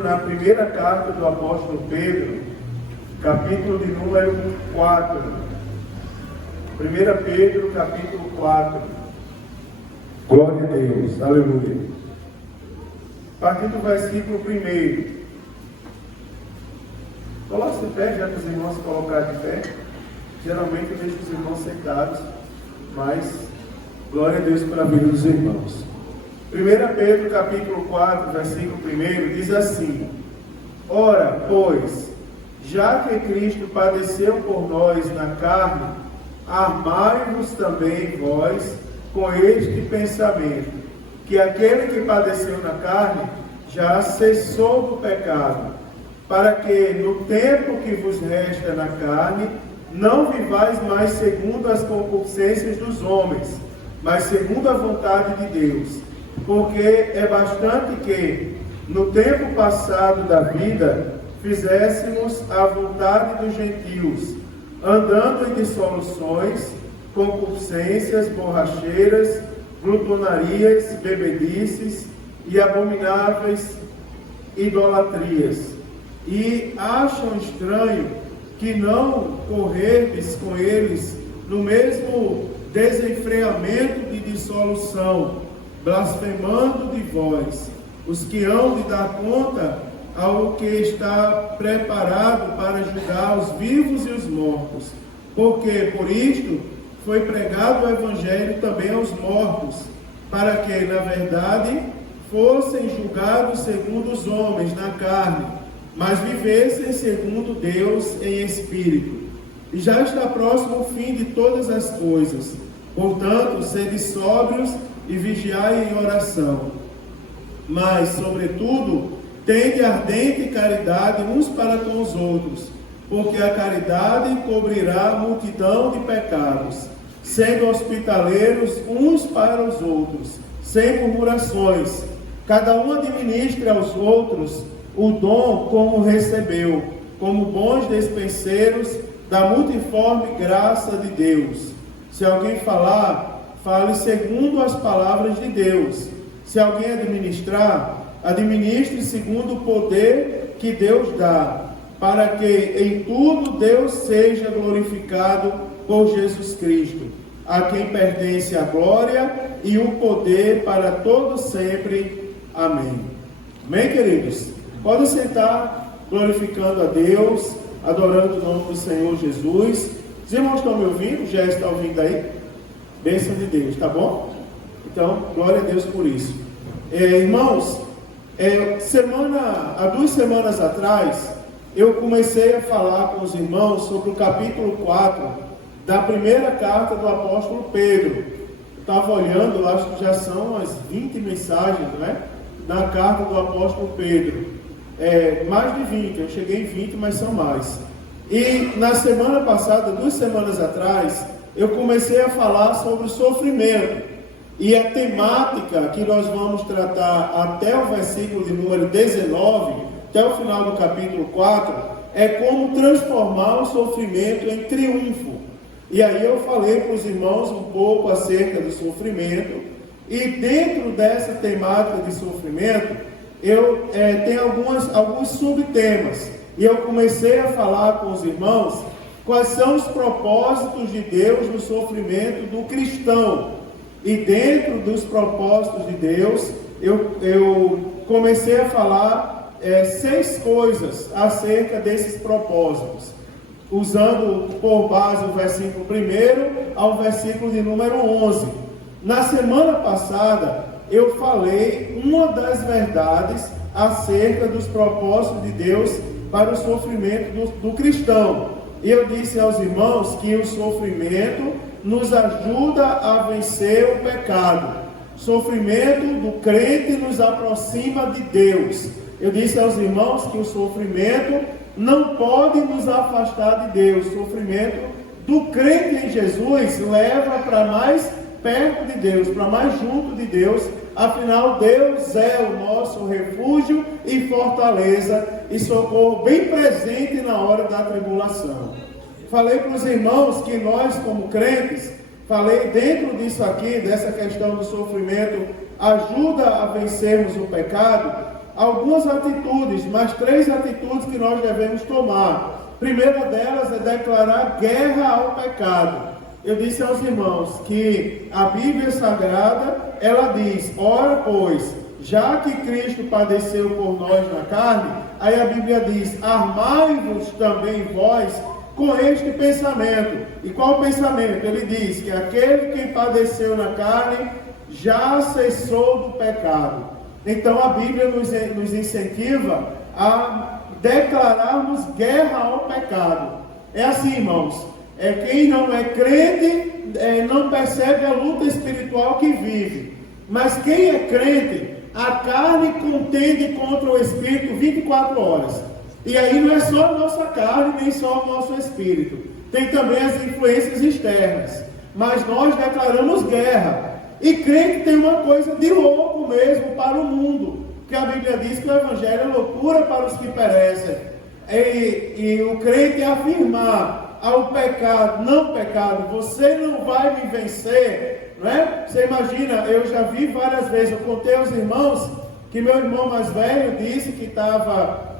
Na primeira carta do apóstolo Pedro, capítulo de número 4. 1 Pedro, capítulo 4. Glória a Deus, aleluia. A partir do versículo 1. Coloque-se de pé, já que os irmãos se colocarem de pé. Geralmente eu deixo os irmãos sentados, mas glória a Deus pela vida dos irmãos. 1 Pedro, capítulo 4, versículo 1, diz assim: Ora, pois, já que Cristo padeceu por nós na carne, armai-vos também vós com este pensamento, que aquele que padeceu na carne já cessou do pecado, para que no tempo que vos resta na carne, não vivais mais segundo as concupiscências dos homens, mas segundo a vontade de Deus. Porque é bastante que, no tempo passado da vida, fizéssemos a vontade dos gentios, andando em dissoluções, concupiscências, borracheiras, glutonarias, bebedices e abomináveis idolatrias. E acham estranho que não correrdes com eles no mesmo desenfreamento de dissolução, blasfemando de vós, os que hão de dar conta ao que está preparado para julgar os vivos e os mortos. Porque por isto foi pregado o Evangelho também aos mortos, para que, na verdade, fossem julgados segundo os homens na carne, mas vivessem segundo Deus em espírito. E já está próximo o fim de todas as coisas. Portanto, sede sóbrios e vigiai em oração. Mas, sobretudo, tende ardente caridade uns para com os outros, porque a caridade cobrirá a multidão de pecados, sendo hospitaleiros uns para os outros, sem murmurações. Cada um administre aos outros o dom como recebeu, como bons despenseiros da multiforme graça de Deus. Se alguém falar, fale segundo as palavras de Deus. Se alguém administrar, administre segundo o poder que Deus dá, para que em tudo Deus seja glorificado por Jesus Cristo, a quem pertence a glória e o poder para todo sempre. Amém. Amém, queridos? Podem sentar, glorificando a Deus, adorando o nome do Senhor Jesus. Os irmãos estão me ouvindo? Já está ouvindo aí? Bênção de Deus, tá bom? Então, glória a Deus por isso. Irmãos, há 2 semanas atrás, eu comecei a falar com os irmãos sobre o capítulo 4 da primeira carta do apóstolo Pedro. Eu estava olhando lá, acho que já são umas 20 mensagens, não é? Na carta do apóstolo Pedro. Mais de 20, eu cheguei em 20, mas são mais. E na semana passada, 2 semanas atrás, eu comecei a falar sobre o sofrimento. E a temática que nós vamos tratar até o versículo de número 19, até o final do capítulo 4, é como transformar o sofrimento em triunfo. E aí eu falei para os irmãos um pouco acerca do sofrimento. E dentro dessa temática de sofrimento, eu tenho alguns subtemas. E eu comecei a falar com os irmãos quais são os propósitos de Deus no sofrimento do cristão. E dentro dos propósitos de Deus, eu comecei a falar 6 coisas acerca desses propósitos, usando por base o versículo 1 ao versículo de número 11. Na semana passada, eu falei uma das verdades acerca dos propósitos de Deus para o sofrimento do cristão. E eu disse aos irmãos que o sofrimento nos ajuda a vencer o pecado. Sofrimento do crente nos aproxima de Deus. Eu disse aos irmãos que o sofrimento não pode nos afastar de Deus. O sofrimento do crente em Jesus leva para mais perto de Deus, para mais junto de Deus. Afinal, Deus é o nosso refúgio e fortaleza e socorro bem presente na hora da tribulação. Falei para os irmãos que nós, como crentes, falei dentro disso aqui, dessa questão do sofrimento, ajuda a vencermos o pecado, algumas atitudes, mas 3 atitudes que nós devemos tomar. A primeira delas é declarar guerra ao pecado. Eu disse aos irmãos que a Bíblia Sagrada, ela diz, ora pois, já que Cristo padeceu por nós na carne, aí a Bíblia diz, armai-vos também vós com este pensamento. E qual o pensamento? Ele diz que aquele que padeceu na carne já cessou do pecado. Então a Bíblia nos incentiva a declararmos guerra ao pecado. É assim, irmãos, quem não é crente não percebe a luta espiritual que vive. Mas quem é crente, a carne contende contra o espírito 24 horas. E aí não é só a nossa carne, nem só o nosso espírito. Tem também as influências externas. Mas nós declaramos guerra. E crente tem uma coisa de louco mesmo para o mundo. Que a Bíblia diz que o Evangelho é loucura para os que perecem. E o crente afirmar ao pecado, não pecado, você não vai me vencer. Não é? Você imagina, eu já vi várias vezes, eu contei aos irmãos, que meu irmão mais velho disse que estava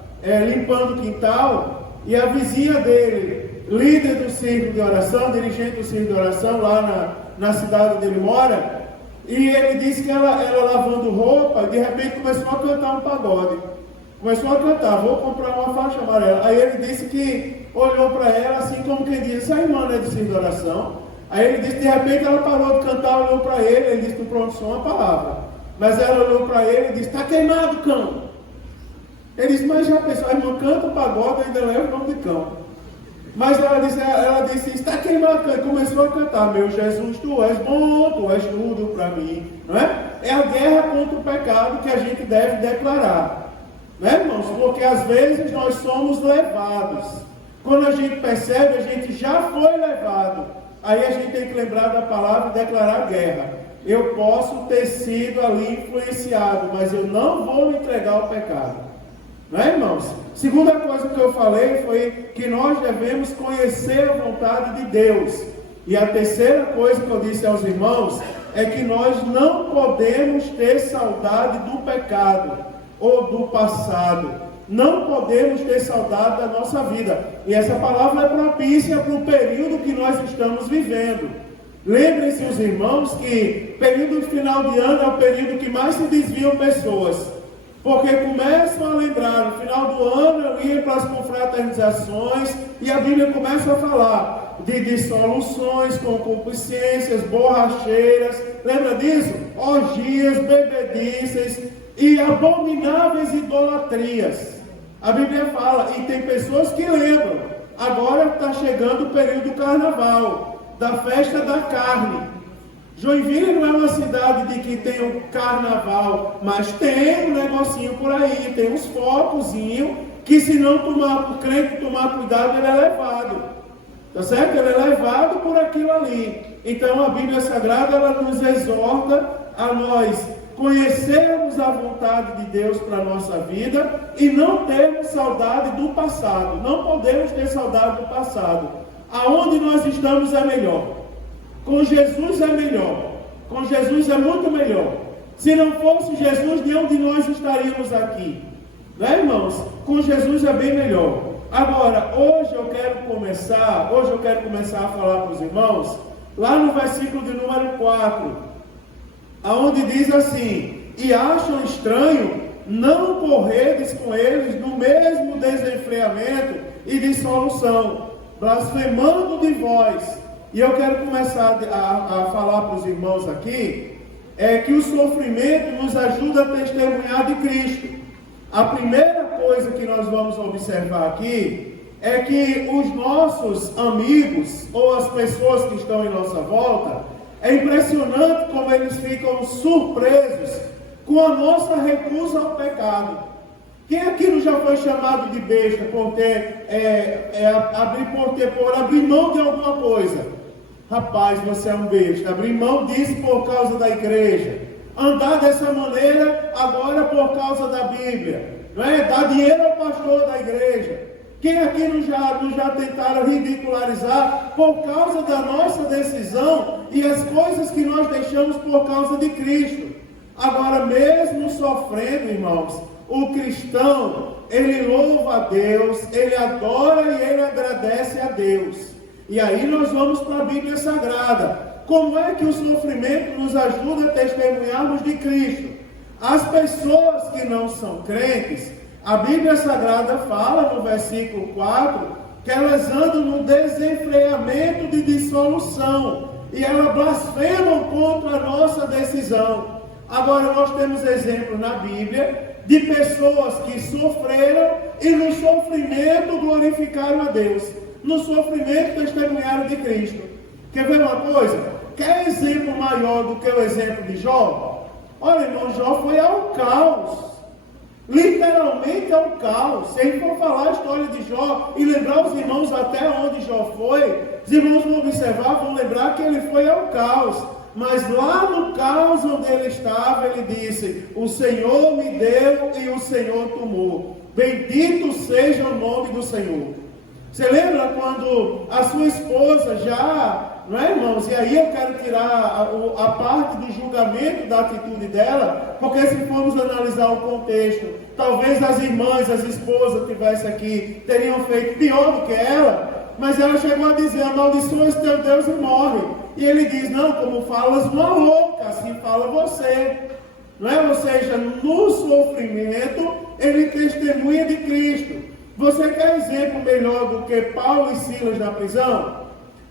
limpando o quintal, e a vizinha dele, líder do círculo de oração, dirigente do círculo de oração, lá na cidade onde ele mora, e ele disse que ela lavando roupa, de repente começou a cantar um pagode. Começou a cantar, vou comprar uma faixa amarela. Aí ele disse que olhou para ela assim como quem diz, essa irmã não é do círculo de oração? Aí ele disse, de repente ela parou de cantar, olhou para ele disse, no pronto som a palavra. Mas ela olhou para ele e disse, está queimado, cão. Ele disse, mas já pensou, a irmã canta o pagode e ainda leva o nome de cão. Mas ela disse, está queimado, cão. E começou a cantar, meu Jesus, tu és bom, tu és tudo para mim. Não é? É a guerra contra o pecado que a gente deve declarar. Não é, irmãos? Porque às vezes nós somos levados. Quando a gente percebe, a gente já foi levado. Aí a gente tem que lembrar da palavra e declarar guerra. Eu posso ter sido ali influenciado, mas eu não vou me entregar ao pecado. Não é, irmãos? Segunda coisa que eu falei foi que nós devemos conhecer a vontade de Deus. E a terceira coisa que eu disse aos irmãos é que nós não podemos ter saudade do pecado ou do passado. Não podemos ter saudade da nossa vida. E essa palavra é propícia para o período que nós estamos vivendo. Lembrem-se, os irmãos, que período de final de ano é o período que mais se desviam pessoas. Porque começam a lembrar, no final do ano eu ia para as confraternizações e a Bíblia começa a falar de dissoluções, concupiscências, borracheiras, lembra disso? Orgias, bebedices e abomináveis idolatrias. A Bíblia fala, e tem pessoas que lembram, agora está chegando o período do carnaval, da festa da carne. Joinville não é uma cidade de que tem um carnaval, mas tem um negocinho por aí, tem uns focozinhos, que se não o crente tomar cuidado, ele é levado. Tá certo? Ele é levado por aquilo ali. Então a Bíblia Sagrada, ela nos exorta a nós conhecermos a vontade de Deus para a nossa vida e não termos saudade do passado. Não podemos ter saudade do passado. Aonde nós estamos é melhor. Com Jesus é melhor. Com Jesus é muito melhor. Se não fosse Jesus, nenhum de nós estaríamos aqui. Né, irmãos? Com Jesus é bem melhor. Agora, hoje eu quero começar a falar para os irmãos, lá no versículo de número 4, aonde diz assim, e acham estranho não correres com eles no mesmo desenfreamento e dissolução, blasfemando de vós. E eu quero começar a falar para os irmãos aqui, que o sofrimento nos ajuda a testemunhar de Cristo. A primeira coisa que nós vamos observar aqui é que os nossos amigos ou as pessoas que estão em nossa volta, é impressionante como eles ficam surpresos com a nossa recusa ao pecado. Quem aqui não já foi chamado de besta por abrir mão de alguma coisa? Rapaz, você é um besta. Abrir mão disso por causa da igreja. Andar dessa maneira agora por causa da Bíblia. Não é? Dar dinheiro ao pastor da igreja. Quem aqui não já tentaram ridicularizar por causa da nossa decisão e as coisas que nós deixamos por causa de Cristo? Agora, mesmo sofrendo, irmãos, o cristão, ele louva a Deus, ele adora e ele agradece a Deus. E aí nós vamos para a Bíblia Sagrada. Como é que o sofrimento nos ajuda a testemunharmos de Cristo? As pessoas que não são crentes, a Bíblia Sagrada fala no versículo 4, que elas andam no desenfreamento de dissolução, e elas blasfemam contra a nossa decisão. Agora nós temos exemplos na Bíblia de pessoas que sofreram e no sofrimento glorificaram a Deus, no sofrimento testemunharam de Cristo. Quer ver uma coisa? Quer exemplo maior do que o exemplo de Jó? Olha, irmão, Jó foi ao caos. Literalmente ao caos. Se a gente for falar a história de Jó e lembrar os irmãos até onde Jó foi, os irmãos vão observar, vão lembrar que ele foi ao caos. Mas lá no caos onde ele estava, ele disse: o Senhor me deu e o Senhor tomou. Bendito seja o nome do Senhor. Você lembra quando a sua esposa já, não é, irmãos? E aí eu quero tirar a parte do julgamento da atitude dela, porque se formos analisar o contexto, talvez as irmãs, as esposas que estivessem aqui, teriam feito pior do que ela, mas ela chegou a dizer: amaldiçoa esse teu Deus e morre. E ele diz: não, como falas uma louca, assim fala você. Não é? Ou seja, no sofrimento, ele testemunha de Cristo. Você quer exemplo melhor do que Paulo e Silas na prisão?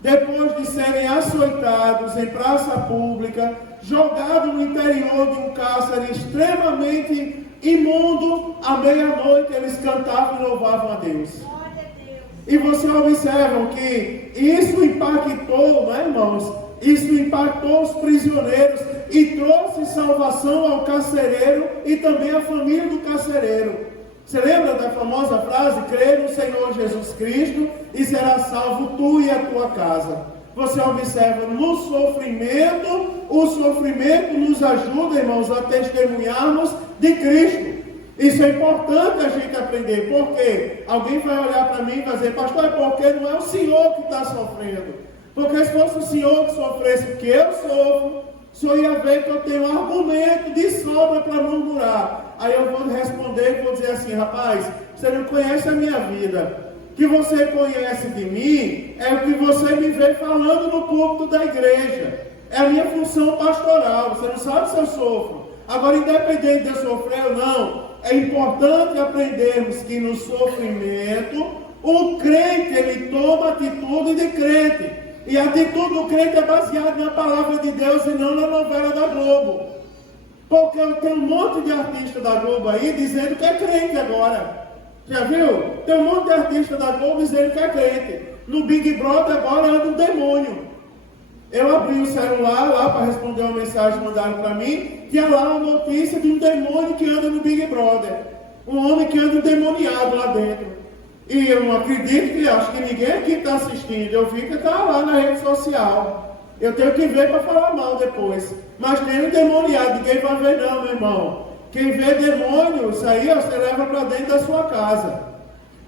Depois de serem açoitados em praça pública, jogados no interior de um cárcere extremamente imundo, à meia-noite eles cantavam e louvavam a Deus. E você observa que isso impactou, não é, irmãos? Isso impactou os prisioneiros e trouxe salvação ao carcereiro e também à família do carcereiro. Você lembra da famosa frase: crê no Senhor Jesus Cristo e será salvo tu e a tua casa? Você observa, no sofrimento, o sofrimento nos ajuda, irmãos, a testemunharmos de Cristo. Isso é importante a gente aprender, porque alguém vai olhar para mim e vai dizer: pastor, é porque não é o senhor que está sofrendo. Porque se fosse o senhor que sofresse o que eu sofro, o senhor ia ver que eu tenho um argumento de sobra para murmurar. Aí eu vou responder e vou dizer assim: rapaz, você não conhece a minha vida. O que você conhece de mim é o que você me vê falando no púlpito da igreja. É a minha função pastoral. Você não sabe se eu sofro. Agora, independente de eu sofrer ou não, é importante aprendermos que no sofrimento, o crente, ele toma atitude de crente. E a atitude do crente é baseada na palavra de Deus e não na novela da Globo. Porque eu tenho um monte de artista da Globo aí dizendo que é crente agora. Já viu? Tem um monte de artista da Globo dizendo que é crente. No Big Brother agora anda um demônio. Eu abri o celular lá para responder uma mensagem mandada para mim. Tinha lá uma notícia de um demônio que anda no Big Brother. Um homem que anda endemoniado lá dentro. E eu não acredito que, acho que ninguém aqui está assistindo. Eu vi que está lá na rede social. Eu tenho que ver para falar mal depois. Mas tem um demoniado, ninguém vai ver não, meu irmão. Quem vê demônio, isso aí você leva para dentro da sua casa.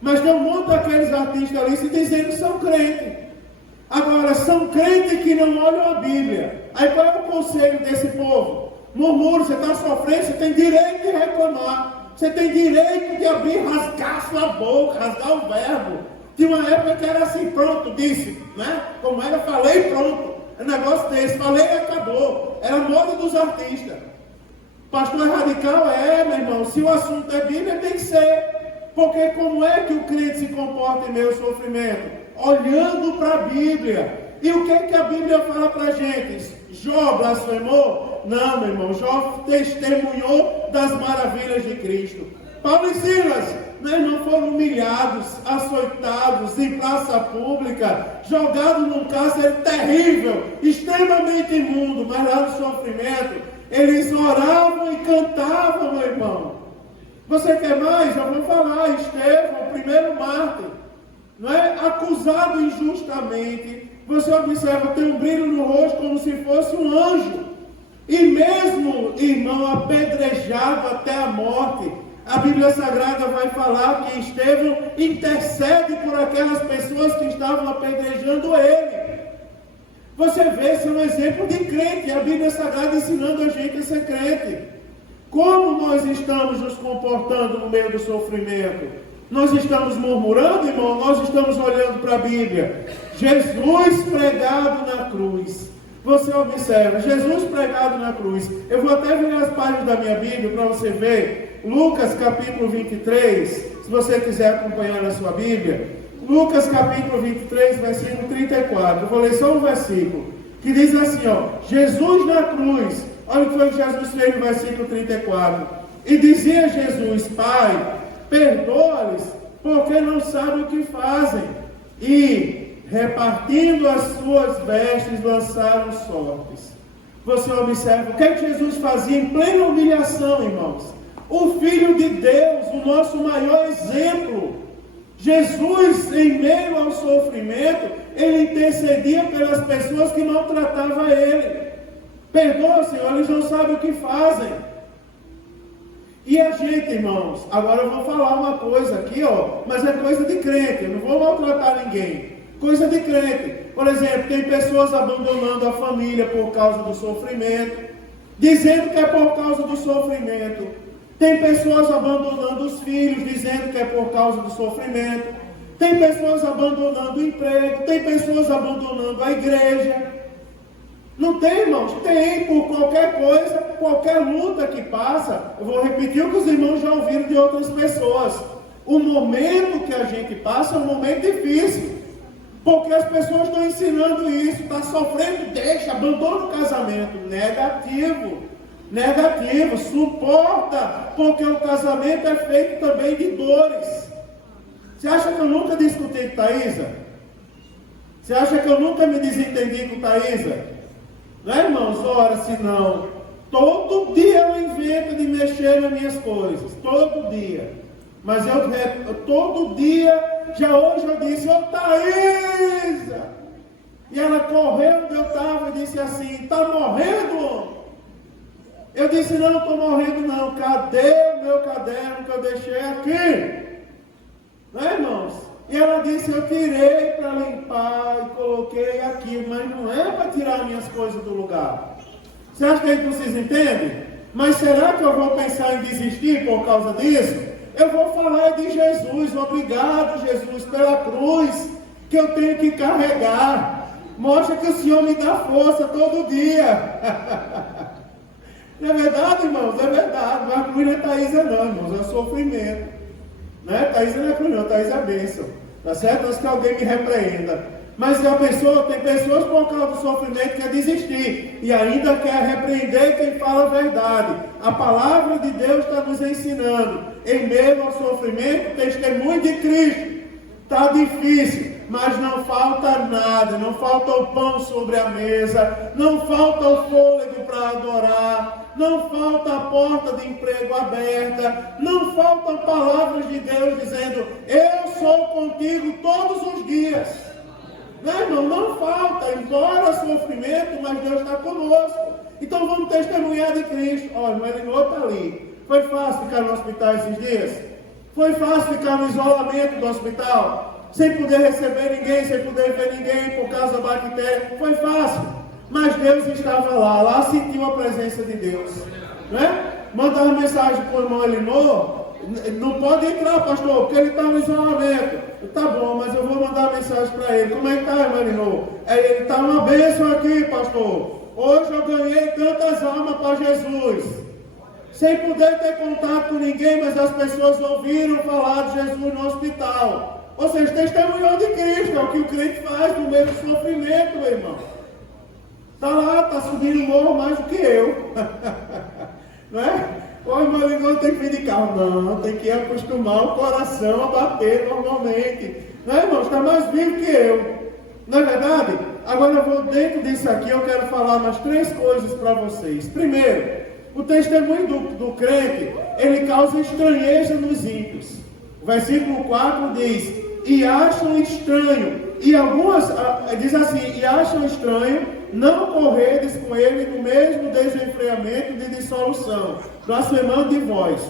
Mas tem um monte daqueles artistas ali se dizendo que são crentes. Agora, são crentes que não olham a Bíblia. Aí qual é o conselho desse povo? Murmura, você está sofrendo, você tem direito de reclamar. Você tem direito de abrir, rasgar sua boca, rasgar o verbo. Tinha uma época que era assim: pronto, disse, né? Como era, falei, pronto. É um negócio desse, falei e acabou. Era a moda dos artistas. Pastor radical meu irmão, se o assunto é Bíblia, tem que ser. Porque como é que o crente se comporta em meio sofrimento? Olhando para a Bíblia. E o que é que a Bíblia fala para a gente? Jó blasfemou? Não, meu irmão, Jó testemunhou das maravilhas de Cristo. Paulo e Silas, meu irmão, foram humilhados, açoitados em praça pública, jogados num cárcere terrível, extremamente imundo, mas lá no sofrimento, eles oravam e cantavam, meu irmão. Você quer mais? Eu vou falar. Estevão, o primeiro mártir, não é? Acusado injustamente. Você observa, tem um brilho no rosto como se fosse um anjo. E mesmo, irmão, apedrejado até a morte, a Bíblia Sagrada vai falar que Estevão intercede por aquelas pessoas que estavam apedrejando ele. Você vê, isso é um exemplo de crente. A Bíblia Sagrada ensinando a gente a ser crente. Como nós estamos nos comportando no meio do sofrimento? Nós estamos murmurando, irmão? Nós estamos olhando para a Bíblia. Jesus pregado na cruz. Você observa, Jesus pregado na cruz. Eu vou até virar as páginas da minha Bíblia para você ver. Lucas capítulo 23, se você quiser acompanhar na sua Bíblia. Lucas capítulo 23, versículo 34. Eu vou ler só um versículo. Que diz assim, ó. Jesus na cruz. Olha o que foi que Jesus fez no versículo 34. E dizia Jesus: Pai, perdoa-lhes, porque não sabem o que fazem. E, repartindo as suas vestes, lançaram sortes. Você observa o que é que Jesus fazia em plena humilhação, irmãos? O Filho de Deus, o nosso maior exemplo. Jesus, em meio ao sofrimento, ele intercedia pelas pessoas que maltratavam ele. Perdoa, Senhor, eles não sabem o que fazem. E a gente, irmãos, agora eu vou falar uma coisa aqui, ó, mas é coisa de crente, eu não vou maltratar ninguém. Coisa de crente. Por exemplo, tem pessoas abandonando a família por causa do sofrimento, dizendo que é por causa do sofrimento. Tem pessoas abandonando os filhos, dizendo que é por causa do sofrimento. Tem pessoas abandonando o emprego, tem pessoas abandonando a igreja. Não tem, irmãos? Tem, por qualquer coisa, qualquer luta que passa. Eu vou repetir o que os irmãos já ouviram de outras pessoas. O momento que a gente passa é um momento difícil. Porque as pessoas estão ensinando isso. Está sofrendo, deixa, abandona o casamento. Negativo. Negativo. Suporta. Porque o casamento é feito também de dores. Você acha que eu nunca discuti com Thaisa? Você acha que eu nunca me desentendi com Thaisa? Não é, irmãos? Ora, se não, todo dia eu invento de mexer nas minhas coisas, todo dia. Mas eu todo dia, já hoje eu disse: ô Thaisa! E ela correu onde eu estava e disse assim: está morrendo? Eu disse: não, estou morrendo não. Cadê o meu caderno que eu deixei aqui? Não é, irmãos? E ela disse: eu tirei para limpar e coloquei aqui, mas não é para tirar minhas coisas do lugar. Você acha que vocês entendem? Mas será que eu vou pensar em desistir por causa disso? Eu vou falar de Jesus. Obrigado, Jesus, pela cruz que eu tenho que carregar. Mostra que o Senhor me dá força todo dia. Não é verdade, irmãos? É verdade. Mas a cruz não é Thaisa não, irmãos, é o sofrimento. Né? Thaisa não é cruz não, Thaisa é bênção. Tá certo? Antes que alguém me repreenda. Mas a pessoa, tem pessoas por causa do sofrimento que quer desistir. E ainda quer repreender quem fala a verdade. A palavra de Deus está nos ensinando. Em meio ao sofrimento, testemunho de Cristo. Está difícil, mas não falta nada. Não falta o pão sobre a mesa. Não falta o fôlego para adorar. Não falta a porta de emprego aberta, não faltam palavras de Deus dizendo: eu sou contigo todos os dias. Não, irmão, não falta, embora sofrimento, mas Deus está conosco. Então vamos testemunhar de Cristo. Olha, o Elinor está ali. Foi fácil ficar no hospital esses dias? Foi fácil ficar no isolamento do hospital? Sem poder receber ninguém, sem poder ver ninguém por causa da bactéria? Foi fácil. Mas Deus estava lá sentiu a presença de Deus. Né? Mandar uma mensagem para o irmão Elinor: não pode entrar, pastor, porque ele está no isolamento. Tá bom, mas eu vou mandar uma mensagem para ele. Como é que está, irmão Elinor? Ele está uma bênção aqui, pastor. Hoje eu ganhei tantas almas para Jesus. Sem poder ter contato com ninguém, mas as pessoas ouviram falar de Jesus no hospital. Ou seja, testemunhou de Cristo, é o que o crente faz no meio do sofrimento, meu irmão. Está lá, está subindo o morro mais do que eu. Não é? O irmão não tem que vir de carro. Não, tem que acostumar o coração a bater normalmente. Não é, irmão? Está mais vivo que eu. Não é verdade? Agora eu vou dentro disso aqui, eu quero falar mais 3 coisas para vocês. Primeiro, o testemunho do crente, ele causa estranheza nos ímpios. O versículo 4 diz: e acham estranho. E algumas, diz assim: e acham estranho não correres com ele no mesmo desenfreamento de dissolução, blasfemando de vós.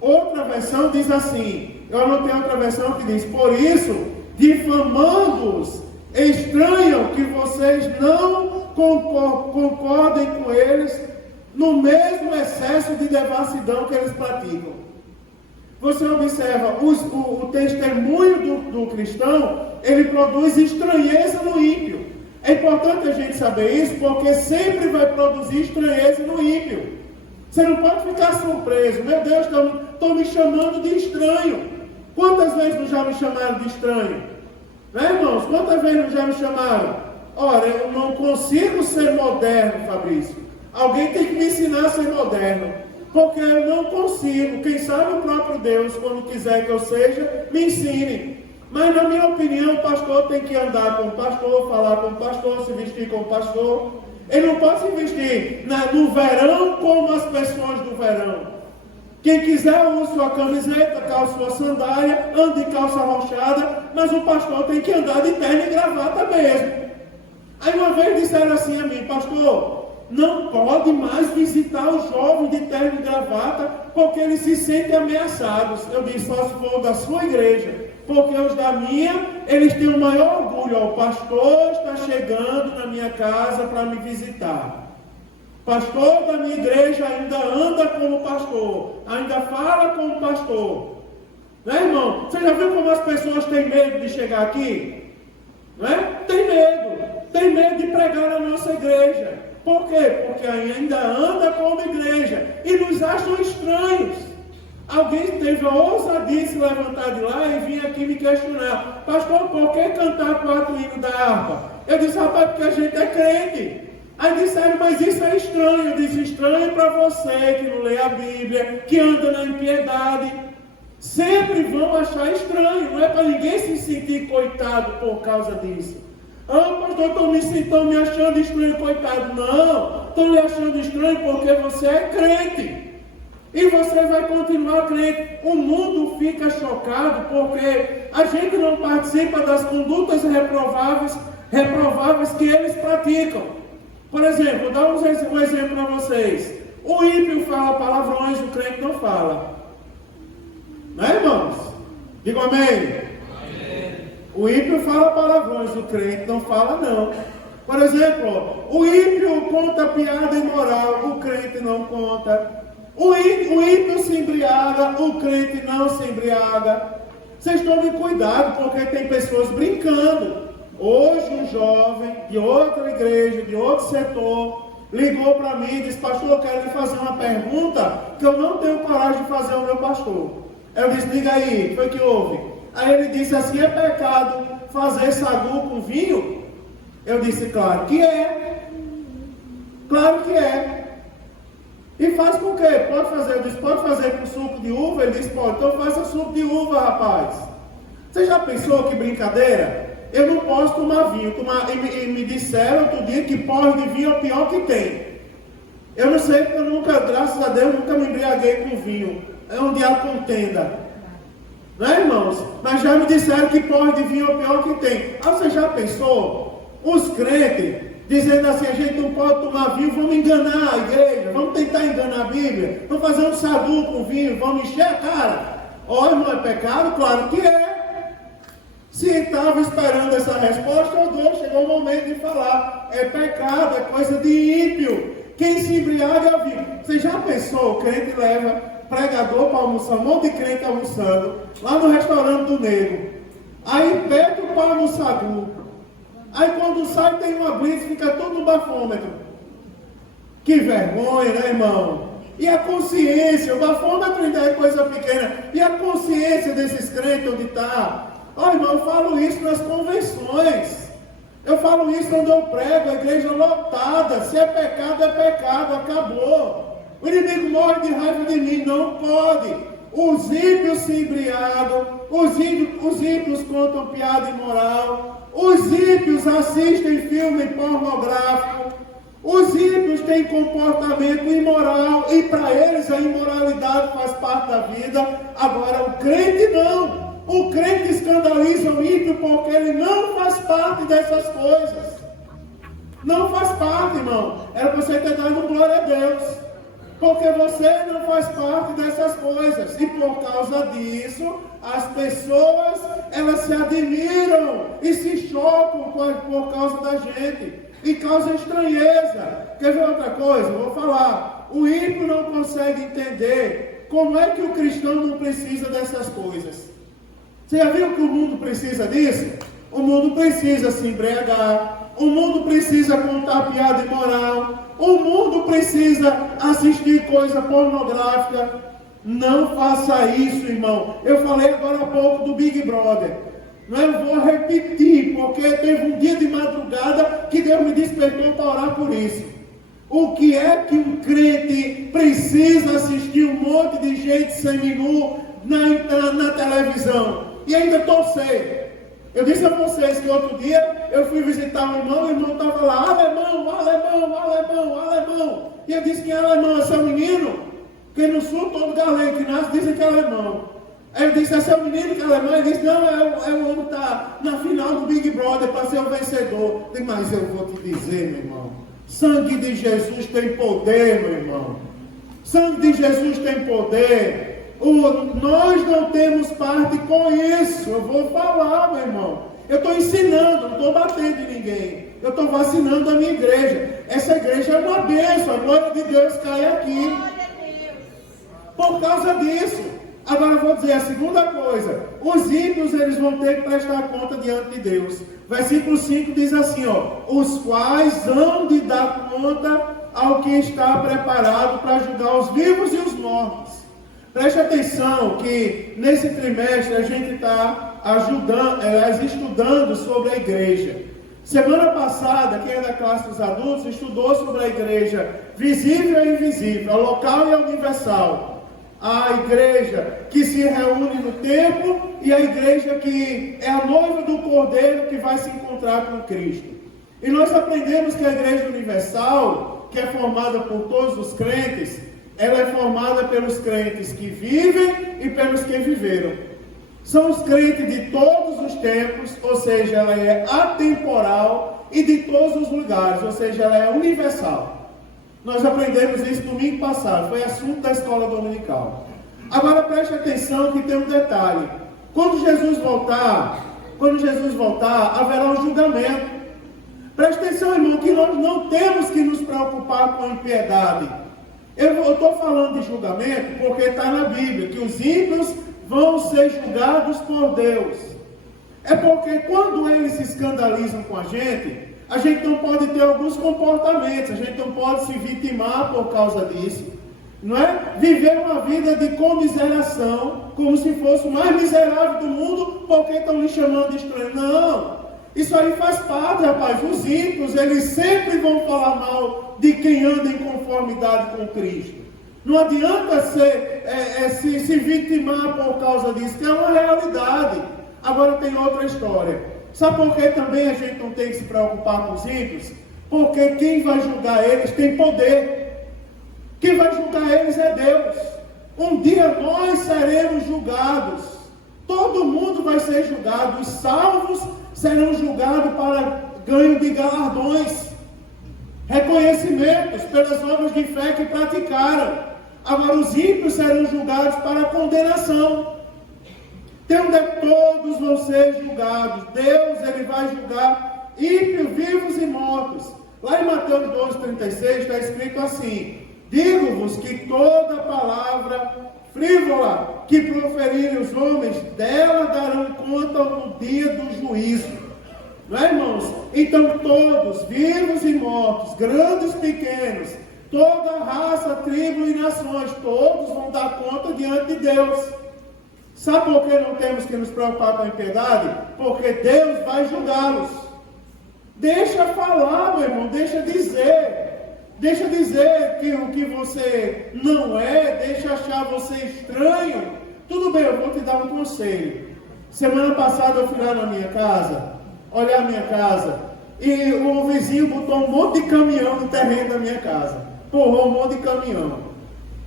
Outra versão diz assim, eu anotei outra versão que diz: por isso, difamando-os, estranham que vocês não concordem com eles no mesmo excesso de devassidão que eles praticam. Você observa, o testemunho do cristão, ele produz estranheza no ímpio. É importante a gente saber isso, porque sempre vai produzir estranheza no ímpio. Você não pode ficar surpreso. Meu Deus, estão me chamando de estranho. Quantas vezes não já me chamaram de estranho? Né, irmãos? Quantas vezes não já me chamaram? Ora, eu não consigo ser moderno, Fabrício. Alguém tem que me ensinar a ser moderno. Porque eu não consigo. Quem sabe o próprio Deus, quando quiser que eu seja, me ensine. Mas, na minha opinião, o pastor tem que andar com o pastor, falar com o pastor, se vestir com o pastor. Ele não pode se vestir no verão como as pessoas do verão. Quem quiser use sua camiseta, calça sua sandália, ande de calça arrochada, mas o pastor tem que andar de terno e gravata mesmo. Aí uma vez disseram assim a mim: pastor, não pode mais visitar os jovens de terno e gravata, porque eles se sentem ameaçados. Eu disse: só se for da sua igreja, porque os da minha, eles têm o maior orgulho. O pastor está chegando na minha casa para me visitar. Pastor da minha igreja ainda anda como pastor, ainda fala como pastor. Né, irmão? Você já viu como as pessoas têm medo de chegar aqui? Né? Tem medo de pregar na nossa igreja. Por quê? Porque ainda anda como igreja e nos acham estranhos. Alguém teve a ousadia de se levantar de lá e vir aqui me questionar: pastor, por que cantar 4 hinos da harpa? Eu disse: rapaz, porque a gente é crente. Aí disseram: mas isso é estranho. Eu disse: estranho para você que não lê a Bíblia, que anda na impiedade. Sempre vão achar estranho. Não é para ninguém se sentir coitado por causa disso. Ah, pastor, estão me achando estranho, coitado. Não, estão me achando estranho porque você é crente. E você vai continuar crente. O mundo fica chocado porque a gente não participa das condutas reprováveis que eles praticam. Por exemplo, vou dar um exemplo para vocês. O ímpio fala palavrões, o crente não fala. Não é, irmãos? Digam amém. Amém. O ímpio fala palavrões, o crente não fala, não. Por exemplo, o ímpio conta piada imoral, o crente não conta. O ímpio se embriaga, o crente não se embriaga. Vocês tomem cuidado, porque tem pessoas brincando. Hoje um jovem de outra igreja, de outro setor, ligou para mim e disse: pastor, eu quero lhe fazer uma pergunta que eu não tenho coragem de fazer ao meu pastor. Eu disse: diga aí, o que foi que houve? Aí ele disse assim: é pecado fazer sagu com vinho? Eu disse: claro que é. Claro que é. E faz com o quê? Pode fazer? Eu disse: pode fazer com suco de uva? Ele disse: pode. Então faça suco de uva, rapaz. Você já pensou que brincadeira? Eu não posso tomar vinho. E me disseram outro dia que porre de vinho é o pior que tem. Eu não sei, porque eu nunca, graças a Deus, nunca me embriaguei com vinho. É onde há contenda. Não é, irmãos? Mas já me disseram que porre de vinho é o pior que tem. Ah, você já pensou? Os crentes dizendo assim: a gente não pode tomar vinho, vamos enganar a igreja, vamos tentar enganar a Bíblia, vamos fazer um sagu com vinho, vamos encher a cara. Ó, irmão, é pecado? Claro que é. Se estava esperando essa resposta, eu dou, chegou o momento de falar. É pecado, é coisa de ímpio. Quem se embriaga é vinho. Você já pensou? O crente leva pregador para almoçar, um monte de crente almoçando, lá no restaurante do Nego. Aí pede o pau no sagu. Aí quando sai tem uma blitz, fica todo no bafômetro. Que vergonha, né, irmão? E a consciência, o bafômetro ainda é coisa pequena. E a consciência desses crentes onde está? Ó, irmão, eu falo isso nas convenções. Eu falo isso quando eu prego, a igreja lotada. Se é pecado, acabou. O inimigo morre de raiva de mim, não pode. Os ímpios se embriagam, os ímpios contam piada imoral, os ímpios assistem filme pornográfico, os ímpios têm comportamento imoral e para eles a imoralidade faz parte da vida. Agora o crente não. O crente escandaliza o ímpio porque ele não faz parte dessas coisas. Não faz parte, irmão. Era para você ter dado glória a Deus. Porque você não faz parte dessas coisas. E por causa disso, as pessoas, elas se admiram e se chocam por causa da gente. e causa estranheza. Quer ver outra coisa? Vou falar. O ímpio não consegue entender como é que o cristão não precisa dessas coisas. Você já viu que o mundo precisa disso? O mundo precisa se embriagar, o mundo precisa contar piada imoral, o mundo precisa assistir coisa pornográfica. Não faça isso, irmão. Eu falei agora há pouco do Big Brother. Eu vou repetir, porque teve um dia de madrugada que Deus me despertou para orar por isso. O que é que um crente precisa assistir um monte de gente seminu na televisão? E ainda torcer. Eu disse a vocês que outro dia eu fui visitar um irmão, o irmão estava lá, alemão, alemão, alemão, alemão. E eu disse que é alemão, esse é o menino. Porque no sul todo galego que nasce dizem que é alemão. Aí eu disse, esse é o menino que é alemão. Ele disse, não, é o homem que está na final do Big Brother para ser o vencedor. Eu disse, mas eu vou te dizer, meu irmão, sangue de Jesus tem poder, meu irmão. Sangue de Jesus tem poder. Nós não temos parte com isso. Eu vou falar, meu irmão. Eu estou ensinando, não estou batendo em ninguém. Eu estou vacinando a minha igreja. Essa igreja é uma bênção. A glória de Deus cai aqui. Por causa disso. Agora eu vou dizer a segunda coisa. Os ímpios, eles vão ter que prestar conta diante de Deus. Versículo 5 diz assim, ó. Os quais hão de dar conta ao que está preparado para julgar os vivos e os mortos. Preste atenção que nesse trimestre a gente está estudando sobre a igreja. Semana passada, quem é da classe dos adultos, estudou sobre a igreja visível e invisível, a local e a universal. A igreja que se reúne no templo e a igreja que é a noiva do Cordeiro que vai se encontrar com Cristo. E nós aprendemos que a igreja universal, que é formada por todos os crentes, ela é formada pelos crentes que vivem e pelos que viveram. São os crentes de todos os tempos, ou seja, ela é atemporal, e de todos os lugares, ou seja, ela é universal. Nós aprendemos isso domingo passado, foi assunto da escola dominical. Agora preste atenção que tem um detalhe. Quando Jesus voltar, haverá um julgamento. Preste atenção, irmão, que nós não temos que nos preocupar com a impiedade. Eu estou falando de julgamento porque está na Bíblia, que os ímpios vão ser julgados por Deus. É porque quando eles se escandalizam com a gente não pode ter alguns comportamentos, a gente não pode se vitimar por causa disso. Não é? Viver uma vida de comiseração, como se fosse o mais miserável do mundo, porque estão lhe chamando de estranho. Não! Isso aí faz parte, rapaz. Os ímpios, eles sempre vão falar mal de quem anda em conformidade com Cristo. Não adianta se vitimar por causa disso, que é uma realidade. Agora tem outra história. Sabe por que também a gente não tem que se preocupar com os ímpios? Porque quem vai julgar eles tem poder. Quem vai julgar eles é Deus. Um dia nós seremos julgados. Todo mundo vai ser julgado. Os salvos serão julgados para ganho de galardões, reconhecimentos pelas obras de fé que praticaram. Agora os ímpios serão julgados para condenação. Todos vão ser julgados. Deus, ele vai julgar ímpios, vivos e mortos. Lá em Mateus 12:36 está escrito assim: digo-vos que toda palavra frívola que proferirem os homens, dela darão conta no dia do juízo. Não é, irmãos? Então todos, vivos e mortos, grandes e pequenos, toda raça, tribo e nações, todos vão dar conta diante de Deus. Sabe por que não temos que nos preocupar com a impiedade? Porque Deus vai julgá-los. Deixa falar, meu irmão, deixa dizer. Deixa dizer que o que você não é, deixa achar você estranho. Tudo bem, eu vou te dar um conselho. Semana passada eu fui lá na minha casa, olhar a minha casa, e o vizinho botou um monte de caminhão no terreno da minha casa. Empurrou um monte de caminhão.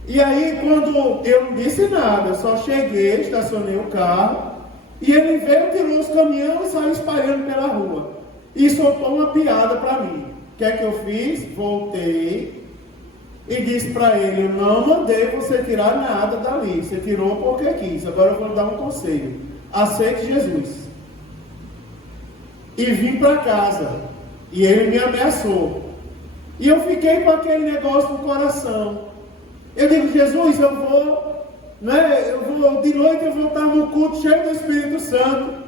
E aí, quando eu não disse nada, eu só cheguei, estacionei o carro, e ele veio, tirou os caminhões e saiu espalhando pela rua. E soltou uma piada para mim. O que é que eu fiz? Voltei e disse para ele: eu não mandei você tirar nada dali, você tirou porque quis. Agora eu vou lhe dar um conselho: aceite Jesus. E vim para casa. E ele me ameaçou. E eu fiquei com aquele negócio no coração. Eu digo, Jesus, eu vou, de noite eu vou estar no culto cheio do Espírito Santo,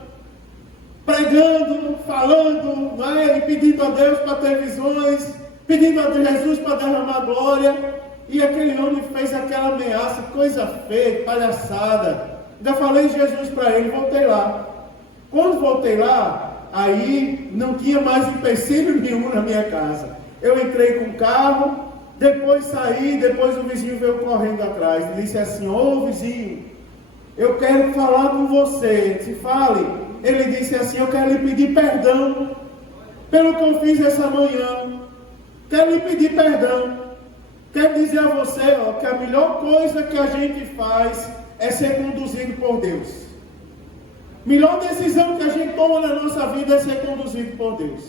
pregando, falando, e pedindo a Deus para ter visões, pedindo a Jesus para derramar glória. E aquele homem fez aquela ameaça, coisa feia, palhaçada. Ainda falei Jesus para ele, voltei lá. Quando voltei lá, aí não tinha mais empecilho nenhum na minha casa. Eu entrei com o carro, depois saí, depois o vizinho veio correndo atrás e disse assim, ô vizinho, eu quero falar com você, se fale. Ele disse assim, eu quero lhe pedir perdão pelo que eu fiz essa manhã. Quero lhe pedir perdão. Quero dizer a você, que a melhor coisa que a gente faz é ser conduzido por Deus. Melhor decisão que a gente toma na nossa vida é ser conduzido por Deus.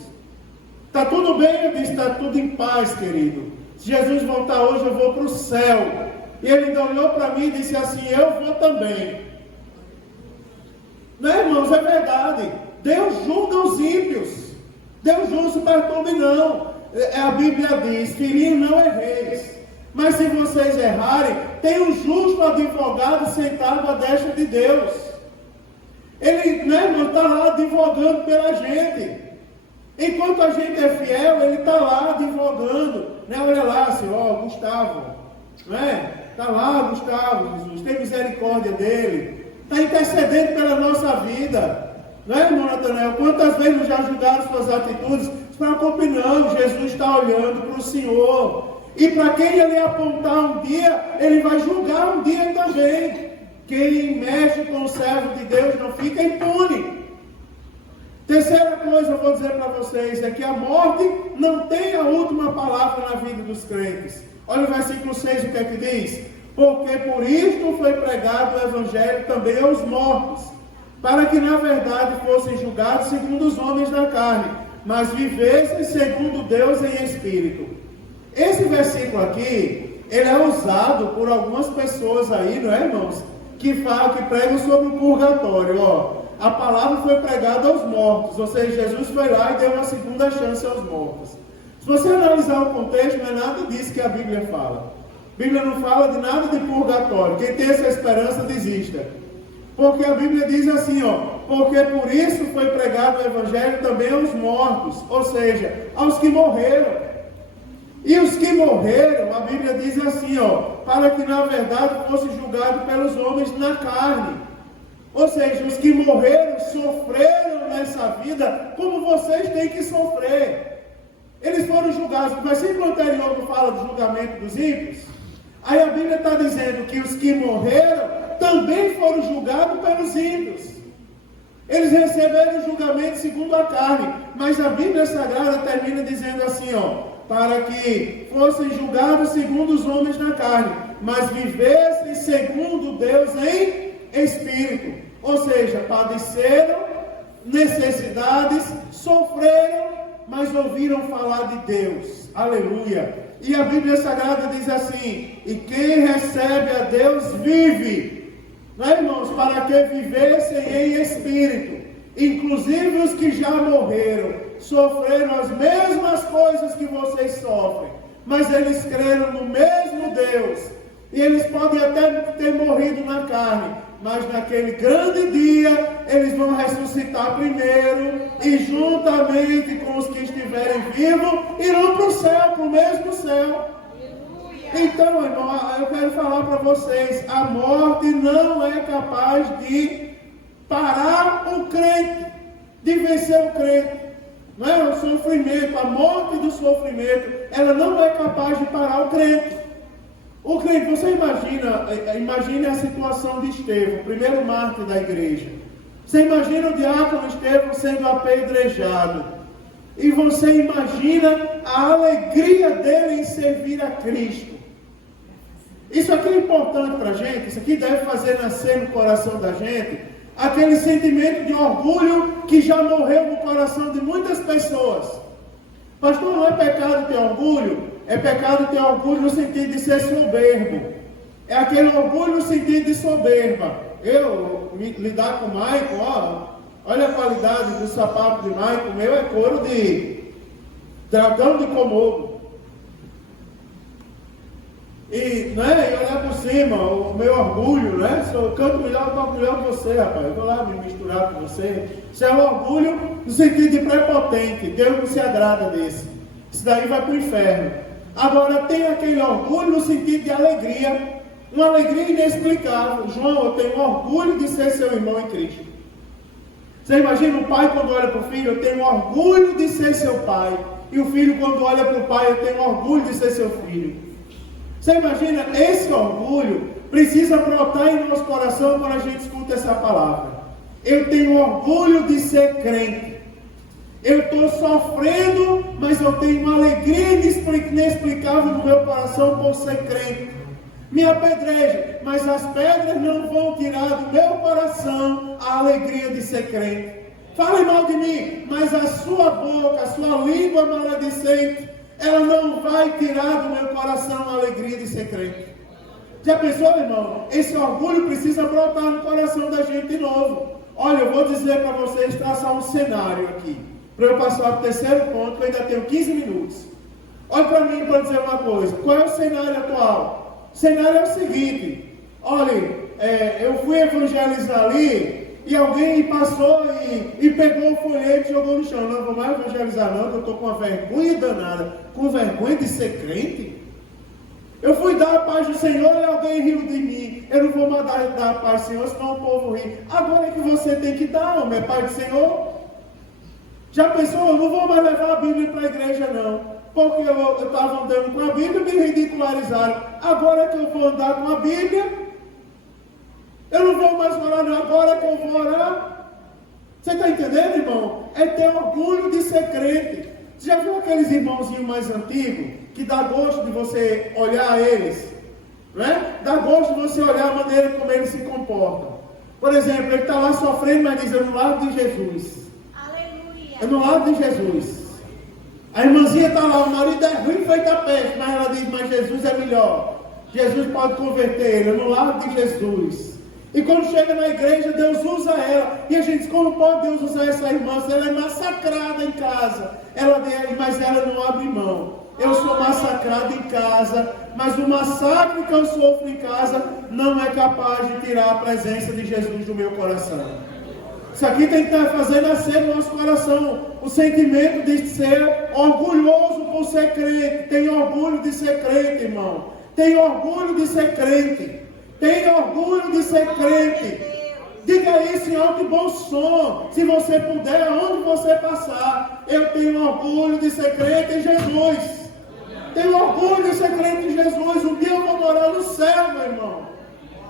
Está tudo bem? Eu disse, está tudo em paz, querido. Se Jesus voltar hoje, eu vou para o céu. E ele ainda olhou para mim e disse assim, eu vou também. Não, irmãos, é verdade. Deus julga os ímpios. Deus julga os perturbe não. A Bíblia diz, filhinho, não erreis. Mas se vocês errarem, tem um justo advogado sentado à destra de Deus. Ele, irmão, está lá advogando pela gente. Enquanto a gente é fiel, ele está lá advogando. Olha lá, Senhor, Gustavo. Está lá, Gustavo, Jesus. Tem misericórdia dele. Está intercedendo pela nossa vida. Irmão Nathanael? Quantas vezes nos já julgaram suas atitudes? Se preocupe não, Jesus está olhando para o Senhor. E para quem ele apontar um dia, ele vai julgar um dia também. Quem mexe com o servo de Deus não fica impune. Terceira coisa eu vou dizer para vocês, é que a morte não tem a última palavra na vida dos crentes. Olha o versículo 6, o que é que diz? Porque por isto foi pregado o Evangelho também aos mortos, para que na verdade fossem julgados segundo os homens da carne, mas vivessem segundo Deus em espírito. Esse versículo aqui, ele é usado por algumas pessoas aí, não é, irmãos? Que pregam sobre o purgatório, A palavra foi pregada aos mortos, ou seja, Jesus foi lá e deu uma segunda chance aos mortos. Se você analisar o contexto, não é nada disso que a Bíblia fala. A Bíblia não fala de nada de purgatório. Quem tem essa esperança, desista. Porque a Bíblia diz assim, porque por isso foi pregado o Evangelho também aos mortos, ou seja, aos que morreram. E os que morreram, a Bíblia diz assim, para que na verdade fosse julgado pelos homens na carne. Ou seja, os que morreram, sofreram nessa vida, como vocês têm que sofrer. Eles foram julgados. O versículo anterior não fala do julgamento dos ímpios? Aí a Bíblia está dizendo que os que morreram também foram julgados pelos ímpios. Eles receberam o julgamento segundo a carne. Mas a Bíblia Sagrada termina dizendo assim, para que fossem julgados segundo os homens na carne, mas vivessem segundo Deus em espírito. Ou seja, padeceram necessidades, sofreram, mas ouviram falar de Deus. Aleluia. E a Bíblia Sagrada diz assim, e quem recebe a Deus vive. Irmãos? Para que vivessem em espírito. Inclusive os que já morreram, sofreram as mesmas coisas que vocês sofrem, mas eles creram no mesmo Deus. E eles podem até ter morrido na carne, mas naquele grande dia, eles vão ressuscitar primeiro, e juntamente com os que estiverem vivos, irão para o céu, para o mesmo céu. Então, irmão, eu quero falar para vocês, a morte não é capaz de parar o crente, de vencer o crente. O sofrimento, a morte do sofrimento, ela não é capaz de parar o crente. O crente, você imagine a situação de Estevão, o primeiro mártir da igreja. Você imagina o diácono Estevão sendo apedrejado. E você imagina a alegria dele em servir a Cristo. Isso aqui é importante para a gente, isso aqui deve fazer nascer no coração da gente aquele sentimento de orgulho que já morreu no coração de muitas pessoas. Pastor, não é pecado ter orgulho? É pecado ter orgulho no sentido de ser soberbo. É aquele orgulho no sentido de soberba. Lidar com o Maicon, olha a qualidade do sapato de Maicon, o meu é couro de dragão de Komodo. E, né, e olhar por cima, o meu orgulho, né? Se eu canto melhor, eu toco melhor que você, rapaz. Eu vou lá me misturar com você. Isso é um orgulho no sentido de prepotente. Deus não se agrada desse. Isso daí vai para o inferno. Agora tem aquele orgulho no sentido de alegria. Uma alegria inexplicável. João, eu tenho orgulho de ser seu irmão em Cristo. Você imagina o pai quando olha para o filho, eu tenho orgulho de ser seu pai. E o filho quando olha para o pai, eu tenho orgulho de ser seu filho. Você imagina, esse orgulho precisa brotar em nosso coração quando a gente escuta essa palavra. Eu tenho orgulho de ser crente. Eu estou sofrendo, mas eu tenho uma alegria inexplicável no meu coração por ser crente. Me apedreje, mas as pedras não vão tirar do meu coração a alegria de ser crente. Fale mal de mim, mas a sua boca, a sua língua maledicente, ela não vai tirar do meu coração a alegria de ser crente. Já pensou, irmão? Esse orgulho precisa brotar no coração da gente de novo. Olha, eu vou dizer para vocês, traçar um cenário aqui, para eu passar para o terceiro ponto, eu ainda tenho 15 minutos. Olha para mim para dizer uma coisa. Qual é o cenário atual? O cenário é o seguinte. Olha, eu fui evangelizar ali, e alguém passou e pegou o folheto e jogou no chão. Não vou mais evangelizar não, que eu estou com uma vergonha danada. Com vergonha de ser crente? Eu fui dar a paz do Senhor e alguém riu de mim. Eu não vou mais dar a paz do Senhor, senão o povo ri. Agora é que você tem que dar, homem, paz do Senhor. Já pensou? Eu não vou mais levar a Bíblia para a igreja não. Porque eu estava andando com a Bíblia e me ridicularizaram. Agora é que eu vou andar com a Bíblia, eu não vou mais orar não. Agora que eu vou orar. Você está entendendo, irmão? É ter orgulho de ser crente. Você já viu aqueles irmãozinhos mais antigos, que dá gosto de você olhar eles? Né? Dá gosto de você olhar a maneira como eles se comportam. Por exemplo, ele está lá sofrendo, mas diz, é no lado de Jesus. Aleluia. É no lado de Jesus. A irmãzinha está lá, o marido é ruim, feito a peste, mas ela diz, mas Jesus é melhor. Jesus pode converter ele, é no lado de Jesus. E quando chega na igreja, Deus usa ela. E a gente diz, como pode Deus usar essa irmã? Se ela é massacrada em casa. Mas ela não abre mão. Eu sou massacrado em casa, mas o massacre que eu sofro em casa não é capaz de tirar a presença de Jesus do meu coração. Isso aqui tem que fazer nascer no nosso coração o sentimento de ser orgulhoso por ser crente. Tem orgulho de ser crente, irmão. Tem orgulho de ser crente. Tem orgulho de ser crente. Diga isso em alto e bom som. Se você puder, aonde você passar. Eu tenho orgulho de ser crente em Jesus. Tenho orgulho de ser crente em Jesus. Um dia eu vou morar no céu, meu irmão.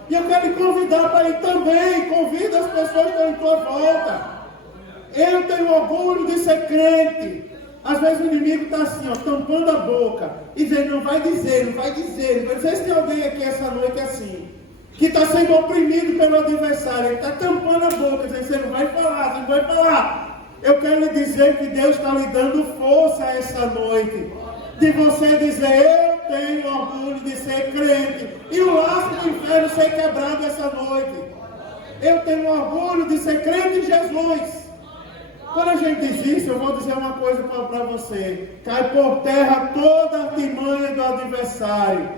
E eu quero lhe convidar para ir também. Convida as pessoas que estão em tua volta. Eu tenho orgulho de ser crente. Às vezes o inimigo está assim, ó, tampando a boca. E dizendo, não vai dizer, não vai dizer. Não sei se tem alguém aqui essa noite assim, que está sendo oprimido pelo adversário. Ele está tampando a boca, dizendo, você não vai falar, você não vai falar. Eu quero lhe dizer que Deus está lhe dando força essa noite. De você dizer, eu tenho orgulho de ser crente. E o laço do inferno ser quebrado essa noite. Eu tenho orgulho de ser crente em Jesus. Quando a gente diz isso, eu vou dizer uma coisa para você. Cai por terra toda a artimanha do adversário.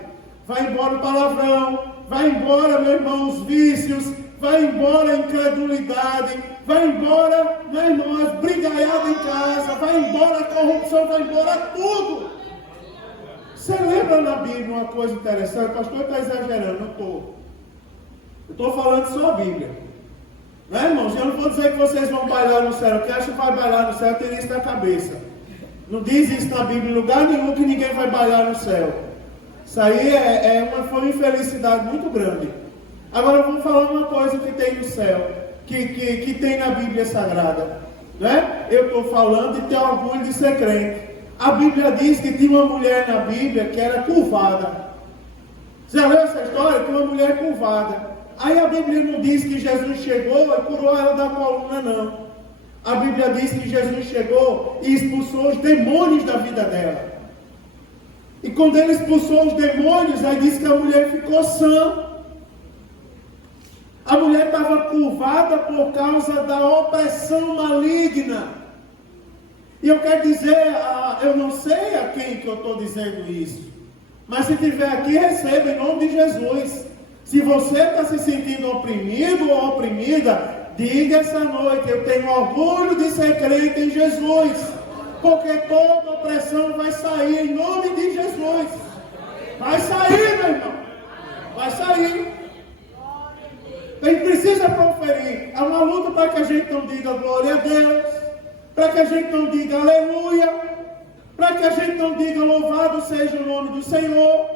Vai embora o palavrão. Vai embora, meu irmão, os vícios. Vai embora a incredulidade. Vai embora, meu irmão, as brigaiadas em casa. Vai embora a corrupção. Vai embora tudo. Você lembra na Bíblia uma coisa interessante? O pastor está exagerando, não estou. Eu estou falando só a Bíblia. Não é, irmãos? Eu não vou dizer que vocês vão bailar no céu. Quem acha que vai bailar no céu tem isso na cabeça. Não diz isso na Bíblia em lugar nenhum que ninguém vai bailar no céu. Isso aí foi uma infelicidade muito grande. Agora vamos falar uma coisa que tem no céu, que tem na Bíblia Sagrada. Né? Eu estou falando de ter orgulho de ser crente. A Bíblia diz que tinha uma mulher na Bíblia que era curvada. Você já leu essa história? Tinha uma mulher curvada. Aí a Bíblia não diz que Jesus chegou e curou ela da coluna, não. A Bíblia diz que Jesus chegou e expulsou os demônios da vida dela. E quando ele expulsou os demônios, aí diz que a mulher ficou sã. A mulher estava curvada por causa da opressão maligna. E eu quero dizer, eu não sei a quem que eu estou dizendo isso, mas se estiver aqui, receba em nome de Jesus. Se você está se sentindo oprimido ou oprimida, diga essa noite: eu tenho orgulho de ser crente em Jesus, porque toda opressão vai sair em nome de Jesus. Vai sair, meu irmão, vai sair. A gente precisa proferir. É uma luta para que a gente não diga glória a Deus, para que a gente não diga aleluia, para que a gente não diga louvado seja o nome do Senhor.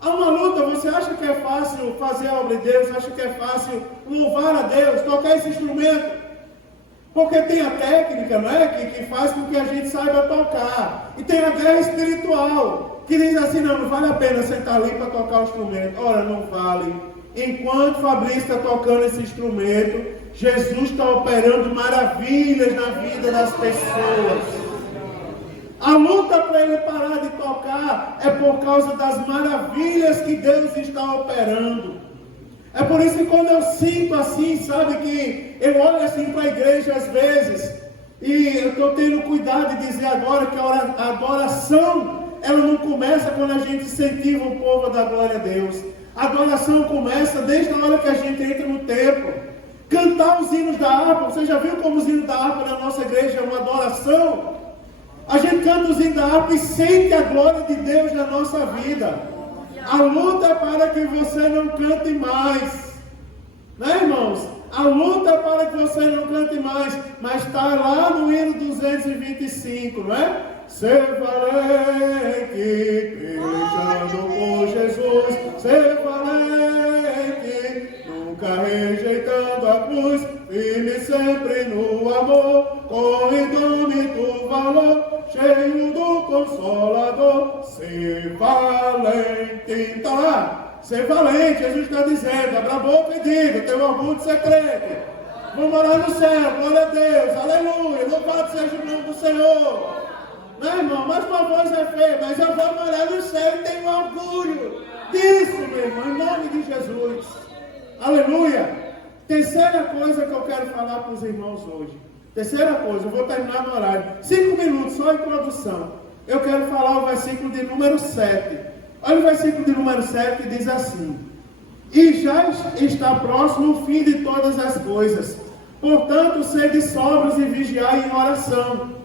Há uma luta. Você acha que é fácil fazer a obra de Deus? Acha que é fácil louvar a Deus, tocar esse instrumento? Porque tem a técnica, não é? Que faz com que a gente saiba tocar. E tem a guerra espiritual, que diz assim: não vale a pena sentar ali para tocar o instrumento. Ora, não vale. Enquanto Fabrício está tocando esse instrumento, Jesus está operando maravilhas na vida das pessoas. A luta para ele parar de tocar é por causa das maravilhas que Deus está operando. É por isso que quando eu sinto assim, sabe, que eu olho assim para a igreja às vezes, e eu estou tendo cuidado de dizer agora que a adoração, ela não começa quando a gente incentiva o povo da glória a Deus. A adoração começa desde a hora que a gente entra no templo. Cantar os hinos da harpa. Você já viu como os hinos da harpa na nossa igreja é uma adoração? A gente canta os hinos da harpa e sente a glória de Deus na nossa vida. A luta é para que você não cante mais, né, irmãos? A luta é para que você não cante mais, mas está lá no hino 225, não é? Ser valente, pelejando por Jesus, ser valente, nunca rejeitando a cruz, firme sempre no amor, com indômito valor, cheio do Consolador, ser valente. Está lá, ser valente, Jesus está dizendo: abra a boca e diga: tenho orgulho de ser crente, vou morar no céu, glória a Deus, aleluia, louvado seja o nome do Senhor. Não, irmão, mas tua voz é feia, mas eu vou morar no céu e tenho orgulho disso, meu irmão, em nome de Jesus. Aleluia. Terceira coisa que eu quero falar para os irmãos hoje. Terceira coisa, eu vou terminar no horário. 5 minutos, só a introdução. Eu quero falar o versículo de número 7. Olha o versículo de número 7 que diz assim: e já está próximo o fim de todas as coisas. Portanto, sede sóbrios e vigiai em oração.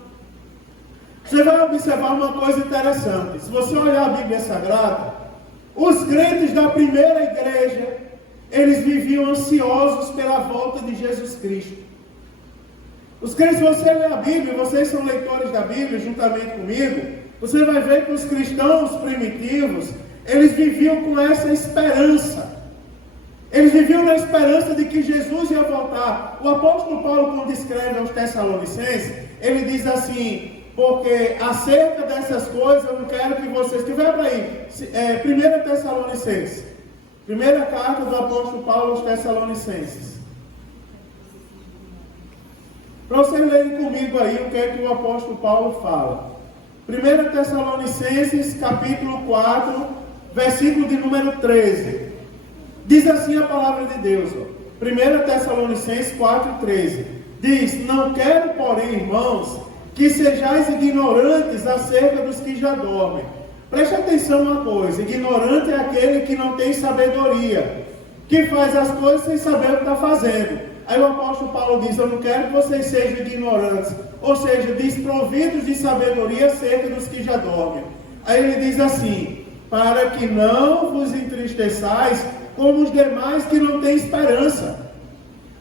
Você vai observar uma coisa interessante. Se você olhar a Bíblia Sagrada, os crentes da primeira igreja, eles viviam ansiosos pela volta de Jesus Cristo. Os crentes, se você lê a Bíblia, vocês são leitores da Bíblia juntamente comigo, você vai ver que os cristãos primitivos, eles viviam com essa esperança. Eles viviam na esperança de que Jesus ia voltar. O apóstolo Paulo, quando escreve aos Tessalonicenses, ele diz assim: porque acerca dessas coisas eu não quero que vocês... Que vai para aí, 1 Tessalonicenses, primeira carta do apóstolo Paulo aos Tessalonicenses. Para vocês lerem comigo aí o que é que o apóstolo Paulo fala. 1 Tessalonicenses, capítulo 4, versículo de número 13. Diz assim a palavra de Deus, 1 Tessalonicenses 4:13. Diz: não quero, porém, irmãos, que sejais ignorantes acerca dos que já dormem. Preste atenção uma coisa: ignorante é aquele que não tem sabedoria, que faz as coisas sem saber o que está fazendo. Aí o apóstolo Paulo diz: eu não quero que vocês sejam ignorantes, ou seja, desprovidos de sabedoria acerca dos que já dormem. Aí ele diz assim: para que não vos entristeçais como os demais que não têm esperança.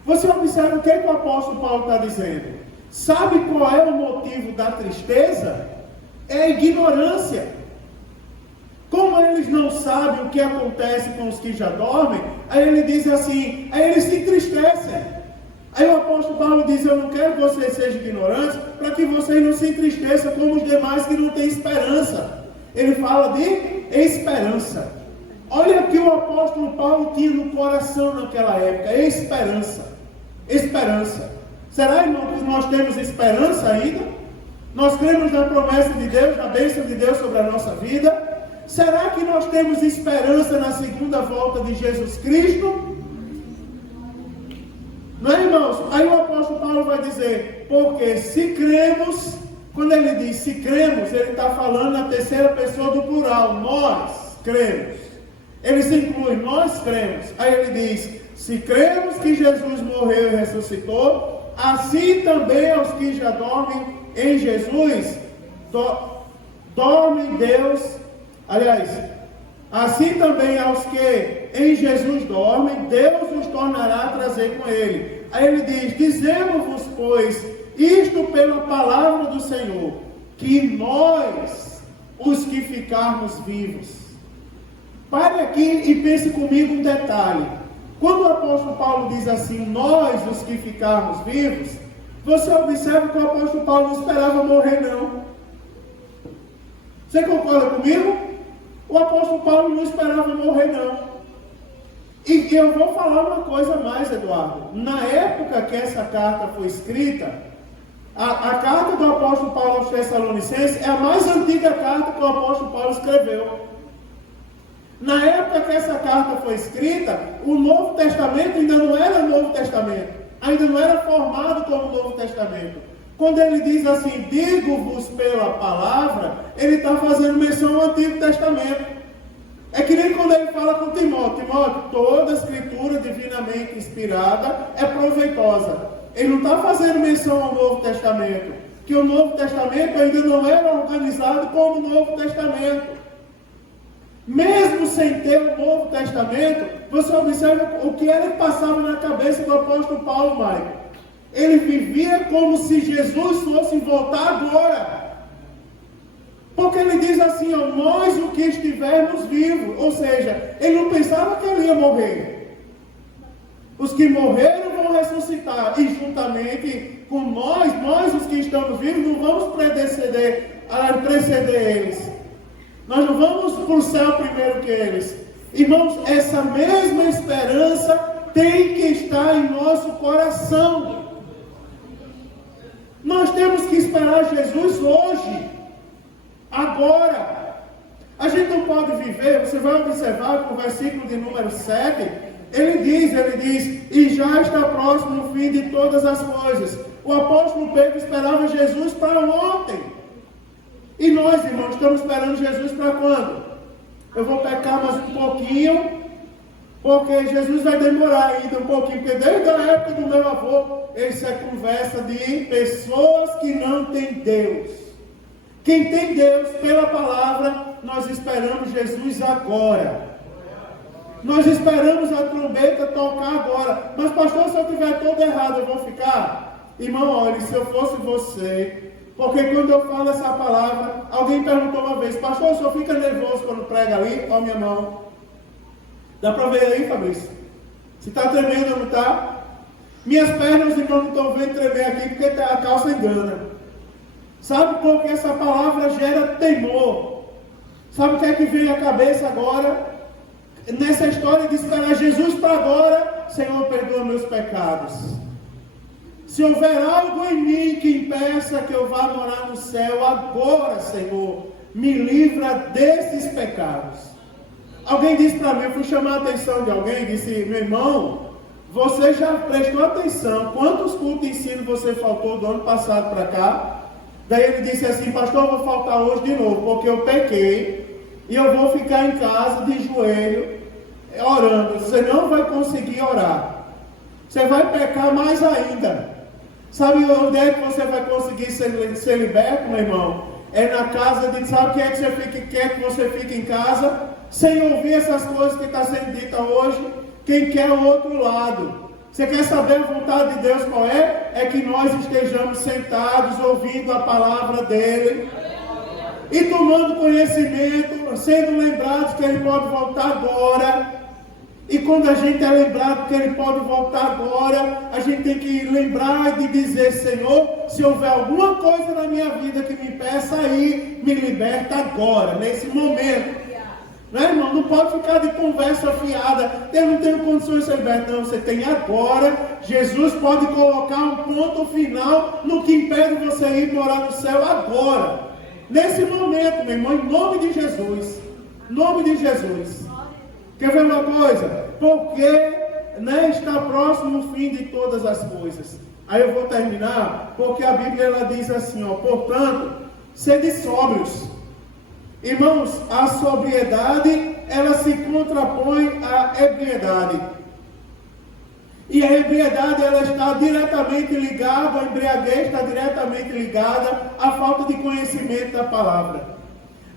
Você observa o que o apóstolo Paulo está dizendo? Sabe qual é o motivo da tristeza? É a ignorância. Como eles não sabem o que acontece com os que já dormem, aí ele diz assim, aí eles se entristecem. Aí o apóstolo Paulo diz: eu não quero que vocês sejam ignorantes, para que vocês não se entristeçam como os demais que não têm esperança. Ele fala de esperança. Olha o que o apóstolo Paulo tinha no coração naquela época: esperança. Esperança. Será, irmão, que nós temos esperança ainda? Nós cremos na promessa de Deus, na bênção de Deus sobre a nossa vida? Será que nós temos esperança na segunda volta de Jesus Cristo? Não é, irmãos? Aí o apóstolo Paulo vai dizer: porque se cremos, Quando ele diz se cremos, ele está falando na terceira pessoa do plural, nós cremos. Ele se inclui, nós cremos. Aí ele diz, se cremos que Jesus morreu e ressuscitou, assim também aos que já dormem em Jesus, dorme Deus, aliás, assim também aos que em Jesus dormem, Deus os tornará a trazer com ele. Aí ele diz, dizemos-vos, pois, isto pela palavra do Senhor, que nós, os que ficarmos vivos. Pare aqui e pense comigo um detalhe. Quando o apóstolo Paulo diz assim, nós, os que ficarmos vivos, você observa que o apóstolo Paulo não esperava morrer, não. Você concorda comigo? O apóstolo Paulo não esperava morrer, não. E eu vou falar uma coisa mais, Eduardo. Na época que essa carta foi escrita, a carta do apóstolo Paulo aos Tessalonicenses é a mais antiga carta que o apóstolo Paulo escreveu. Na época que essa carta foi escrita, o Novo Testamento ainda não era Novo Testamento. Ainda não era formado como Novo Testamento. Quando ele diz assim, digo-vos pela palavra, ele está fazendo menção ao Antigo Testamento. É que nem quando ele fala com Timóteo, toda a escritura divinamente inspirada é proveitosa. Ele não está fazendo menção ao Novo Testamento, que o Novo Testamento ainda não era organizado como o Novo Testamento. Mesmo sem ter o Novo Testamento, você observa o que ele passava na cabeça do apóstolo Paulo, Maicon. Ele vivia como se Jesus fosse voltar agora. Porque ele diz assim, nós o que estivermos vivos. Ou seja, ele não pensava que ele ia morrer. Os que morreram vão ressuscitar. E juntamente com nós os que estamos vivos, não vamos preceder eles. Nós não vamos para o céu primeiro que eles. Irmãos, essa mesma esperança tem que estar em nosso coração. Nós temos que esperar Jesus hoje. Agora, a gente não pode viver, você vai observar no versículo de número 7, ele diz, e já está próximo o fim de todas as coisas. O apóstolo Pedro esperava Jesus para ontem. E nós, irmãos, estamos esperando Jesus para quando? Eu vou pecar mais um pouquinho, porque Jesus vai demorar ainda um pouquinho, porque desde a época do meu avô, isso é conversa de pessoas que não têm Deus. Quem tem Deus pela palavra, nós esperamos Jesus agora. Nós esperamos a trombeta tocar agora. Mas pastor, se eu estiver todo errado, eu vou ficar? Irmão, olha, se eu fosse você, porque quando eu falo essa palavra, alguém perguntou uma vez, pastor, o senhor fica nervoso quando prega ali? Olha minha mão. Dá para ver aí, Fabrício? Se está tremendo ou não está? Minhas pernas, irmão, não estão vendo tremer aqui, porque a calça engana. Sabe por que essa palavra gera temor? Sabe o que é que vem à cabeça agora? Nessa história de esperar Jesus para agora, Senhor, perdoa meus pecados. Se houver algo em mim que impeça que eu vá morar no céu, agora, Senhor, me livra desses pecados. Alguém disse para mim, eu fui chamar a atenção de alguém, disse, meu irmão, você já prestou atenção, quantos cultos de ensino você faltou do ano passado para cá? Daí ele disse assim, pastor, eu vou faltar hoje de novo, porque eu pequei, e eu vou ficar em casa de joelho, orando. Você não vai conseguir orar. Você vai pecar mais ainda. Sabe onde é que você vai conseguir ser liberto, meu irmão? É na casa de, sabe o que é que quer que você fique em casa? Sem ouvir essas coisas que está sendo dita hoje. Quem quer o outro lado? Você quer saber a vontade de Deus qual é? É que nós estejamos sentados, ouvindo a palavra dEle. E tomando conhecimento, sendo lembrados que Ele pode voltar agora. E quando a gente é lembrado que Ele pode voltar agora, a gente tem que lembrar de dizer, Senhor, se houver alguma coisa na minha vida que me impeça aí, me liberta agora, nesse momento. Não é, irmão? Não pode ficar de conversa fiada. Eu não tenho condições de ser liberto. Não, você tem agora. Jesus pode colocar um ponto final no que impede você ir morar no céu agora. Nesse momento, meu irmão, em nome de Jesus. Em nome de Jesus. Quer ver uma coisa? Porque está próximo o fim de todas as coisas. Aí eu vou terminar, porque a Bíblia ela diz assim, ó, portanto, sede sóbrios. Irmãos, a sobriedade, ela se contrapõe à ebriedade. E a ebriedade, ela está diretamente ligada, a embriaguez está diretamente ligada à falta de conhecimento da palavra.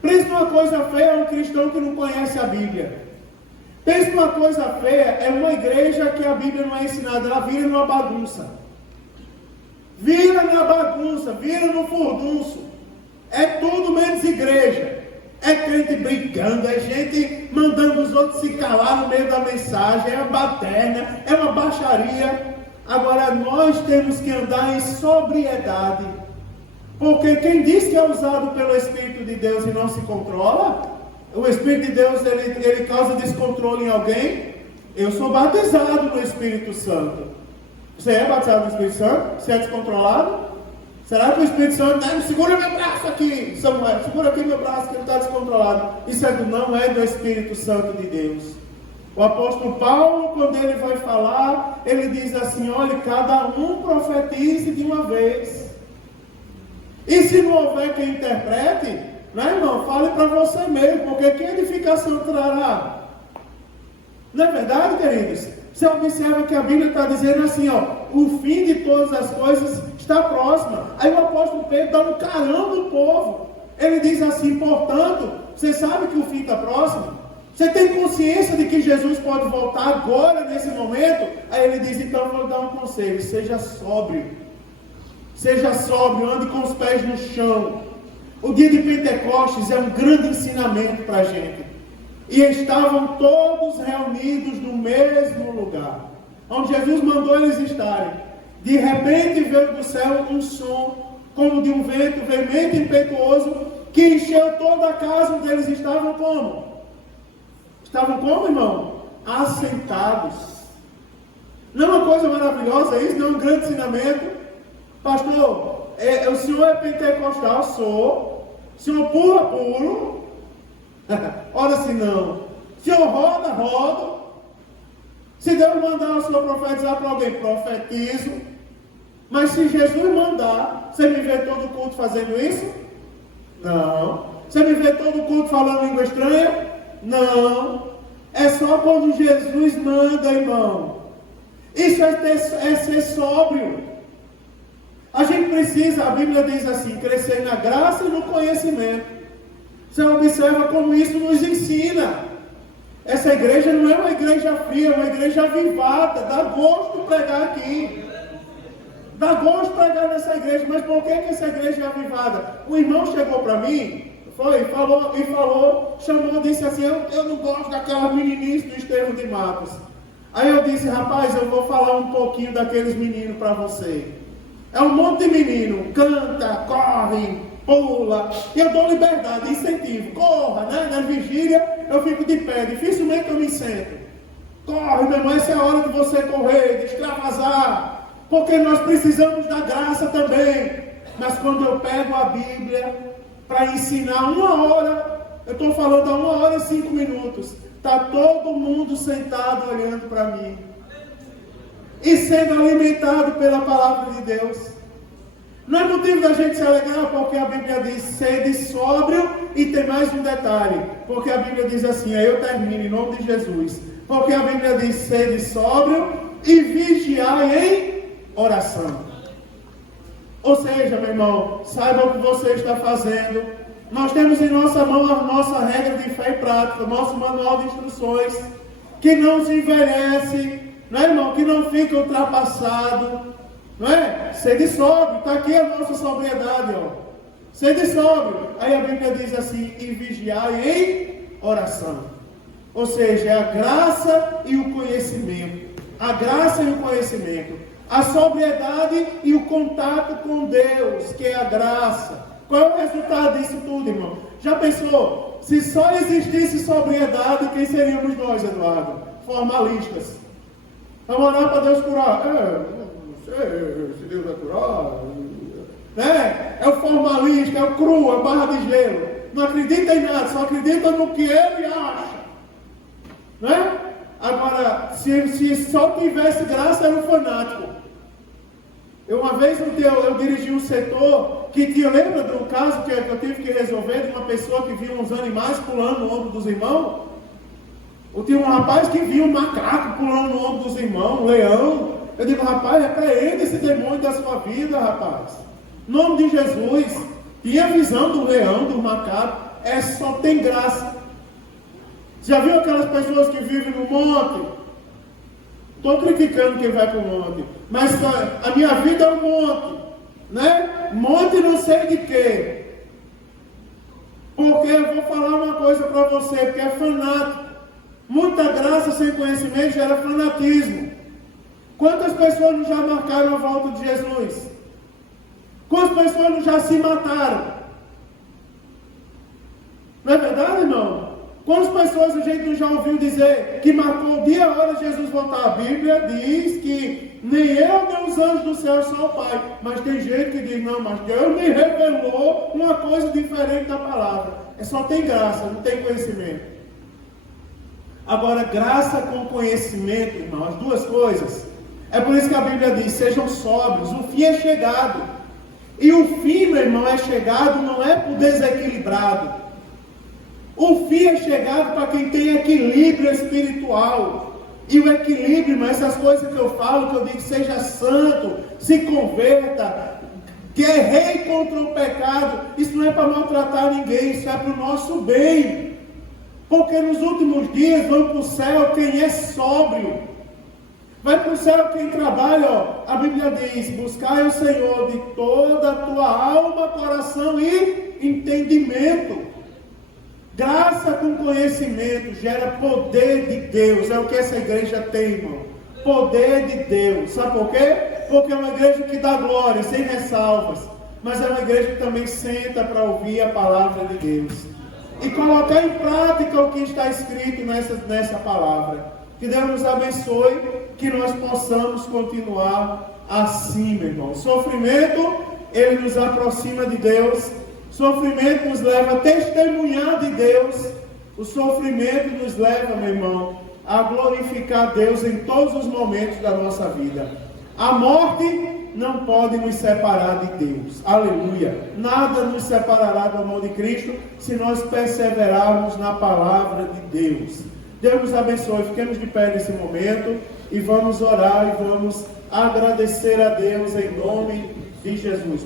Pensa uma coisa feia é um cristão que não conhece a Bíblia. Pensa uma coisa feia é uma igreja que a Bíblia não é ensinada, ela vira numa bagunça. Vira na bagunça, vira no furdunço. É tudo menos igreja. É crente brigando, é gente mandando os outros se calar no meio da mensagem, é uma baderna, é uma baixaria. Agora nós temos que andar em sobriedade. Porque quem diz que é usado pelo Espírito de Deus e não se controla, o Espírito de Deus ele causa descontrole em alguém. Eu sou batizado no Espírito Santo. Você é batizado no Espírito Santo? Você é descontrolado? Será que o Espírito Santo segura meu braço aqui, Samuel, segura aqui meu braço que ele está descontrolado? Isso não é do Espírito Santo de Deus. O apóstolo Paulo, quando ele vai falar, ele diz assim, olha, cada um profetize de uma vez. E se não houver quem interprete, né, irmão, fale para você mesmo, porque que edificação trará? Não é verdade, queridos? Você observa que a Bíblia está dizendo assim, ó, o fim de todas as coisas está próximo. Aí o apóstolo Pedro dá um carão no povo. Ele diz assim, portanto, você sabe que o fim está próximo? Você tem consciência de que Jesus pode voltar agora, nesse momento? Aí ele diz, então eu vou dar um conselho, seja sóbrio. Seja sóbrio, ande com os pés no chão. O dia de Pentecostes é um grande ensinamento para a gente. E estavam todos reunidos no mesmo lugar, onde Jesus mandou eles estarem. De repente veio do céu um som, como de um vento veemente e impetuoso, que encheu toda a casa onde eles estavam como? Estavam como, irmão? Assentados. Não é uma coisa maravilhosa isso? Não é um grande ensinamento? Pastor, o senhor é pentecostal? Sou. O senhor pula, pulo. Ora se não. O senhor roda, rodo. Se Deus mandar o senhor profetizar para alguém, profetizo. Mas se Jesus mandar, você me vê todo culto fazendo isso? Não. Você me vê todo culto falando língua estranha? Não. É só quando Jesus manda, irmão. Isso é ser sóbrio. A gente precisa, a Bíblia diz assim, crescer na graça e no conhecimento. Você observa como isso nos ensina. Essa igreja não é uma igreja fria, é uma igreja avivada. Dá gosto pregar aqui. Dá gosto pregar nessa igreja. Mas por que essa igreja é avivada? Um irmão chegou para mim, chamou, disse assim, eu não gosto daquela meninice do Estevão de Matos. Aí eu disse, rapaz, eu vou falar um pouquinho daqueles meninos para você. É um monte de menino, canta, corre, pula, e eu dou liberdade, incentivo, corra, né? Na vigília eu fico de pé, dificilmente eu me sento. Corre, meu irmão, essa é a hora de você correr, de extravasar, porque nós precisamos da graça também. Mas quando eu pego a Bíblia para ensinar 1 hora, eu estou falando há 1 hora e 5 minutos, está todo mundo sentado olhando para mim. E sendo alimentado pela palavra de Deus. Não é motivo da gente se alegrar, porque a Bíblia diz, sede sóbrio, e tem mais um detalhe, porque a Bíblia diz assim, aí eu termino em nome de Jesus, porque a Bíblia diz, sede sóbrio, e vigiai em oração. Ou seja, meu irmão, saiba o que você está fazendo. Nós temos em nossa mão a nossa regra de fé e prática, o nosso manual de instruções, que não se envelhece, não é, irmão? Que não fica ultrapassado, não é? Sede sóbrio, está aqui a nossa sobriedade, ó. Sede sóbrio. Aí a Bíblia diz assim, e vigiai em oração. Ou seja, é a graça e o conhecimento. A graça e o conhecimento. A sobriedade e o contato com Deus, que é a graça. Qual é o resultado disso tudo, irmão? Já pensou? Se só existisse sobriedade, quem seríamos nós, Eduardo? Formalistas. Vamos orar para Deus curar. Não sei se Deus vai curar. É o formalista, é o cru, é a barra de gelo. Não acredita em nada, só acredita no que ele acha. Agora, se só tivesse graça, era um fanático. vez eu dirigi um setor que tinha, lembra do caso que eu tive que resolver de uma pessoa que viu uns animais pulando no ombro dos irmãos? Ou tinha um rapaz que viu um macaco pulando no ombro dos irmãos, um leão. Eu digo, rapaz, repreende esse demônio da sua vida, rapaz. Em nome de Jesus. Tinha a visão do leão, do macaco. Só tem graça. Já viu aquelas pessoas que vivem no monte? Estou criticando quem vai para o monte. Mas a minha vida é um monte. Né? Monte não sei de quê. Porque eu vou falar uma coisa para você, porque é fanático. Muita graça sem conhecimento gera fanatismo. Quantas pessoas já marcaram a volta de Jesus? Quantas pessoas já se mataram? Não é verdade, irmão? Quantas pessoas a gente já ouviu dizer que marcou o dia e a hora de Jesus voltar? A Bíblia diz que nem eu nem os anjos do céu são o Pai. Mas tem gente que diz, não, mas Deus me revelou uma coisa diferente da palavra. Só tem graça, não tem conhecimento. Agora, graça com conhecimento, irmão, as duas coisas. É por isso que a Bíblia diz, sejam sóbrios, o fim é chegado. E o fim, meu irmão, é chegado não é por desequilibrado. O fim é chegado para quem tem equilíbrio espiritual. E o equilíbrio, irmão, essas coisas que eu falo, que eu digo, seja santo, se converta, guerreie contra o pecado, isso não é para maltratar ninguém, isso é para o nosso bem. Porque nos últimos dias vão para o céu quem é sóbrio. Vai para o céu quem trabalha, ó. A Bíblia diz, buscai o Senhor de toda a tua alma, coração e entendimento. Graça com conhecimento gera poder de Deus. É o que essa igreja tem, irmão. Poder de Deus. Sabe por quê? Porque é uma igreja que dá glória, sem ressalvas. Mas é uma igreja que também senta para ouvir a palavra de Deus. E colocar em prática o que está escrito nessa palavra. Que Deus nos abençoe, que nós possamos continuar assim, meu irmão. O sofrimento, ele nos aproxima de Deus. O sofrimento nos leva a testemunhar de Deus. O sofrimento nos leva, meu irmão, a glorificar Deus em todos os momentos da nossa vida. A morte não pode nos separar de Deus. Aleluia. Nada nos separará do amor de Cristo se nós perseverarmos na palavra de Deus. Deus nos abençoe. Fiquemos de pé nesse momento e vamos orar e vamos agradecer a Deus em nome de Jesus.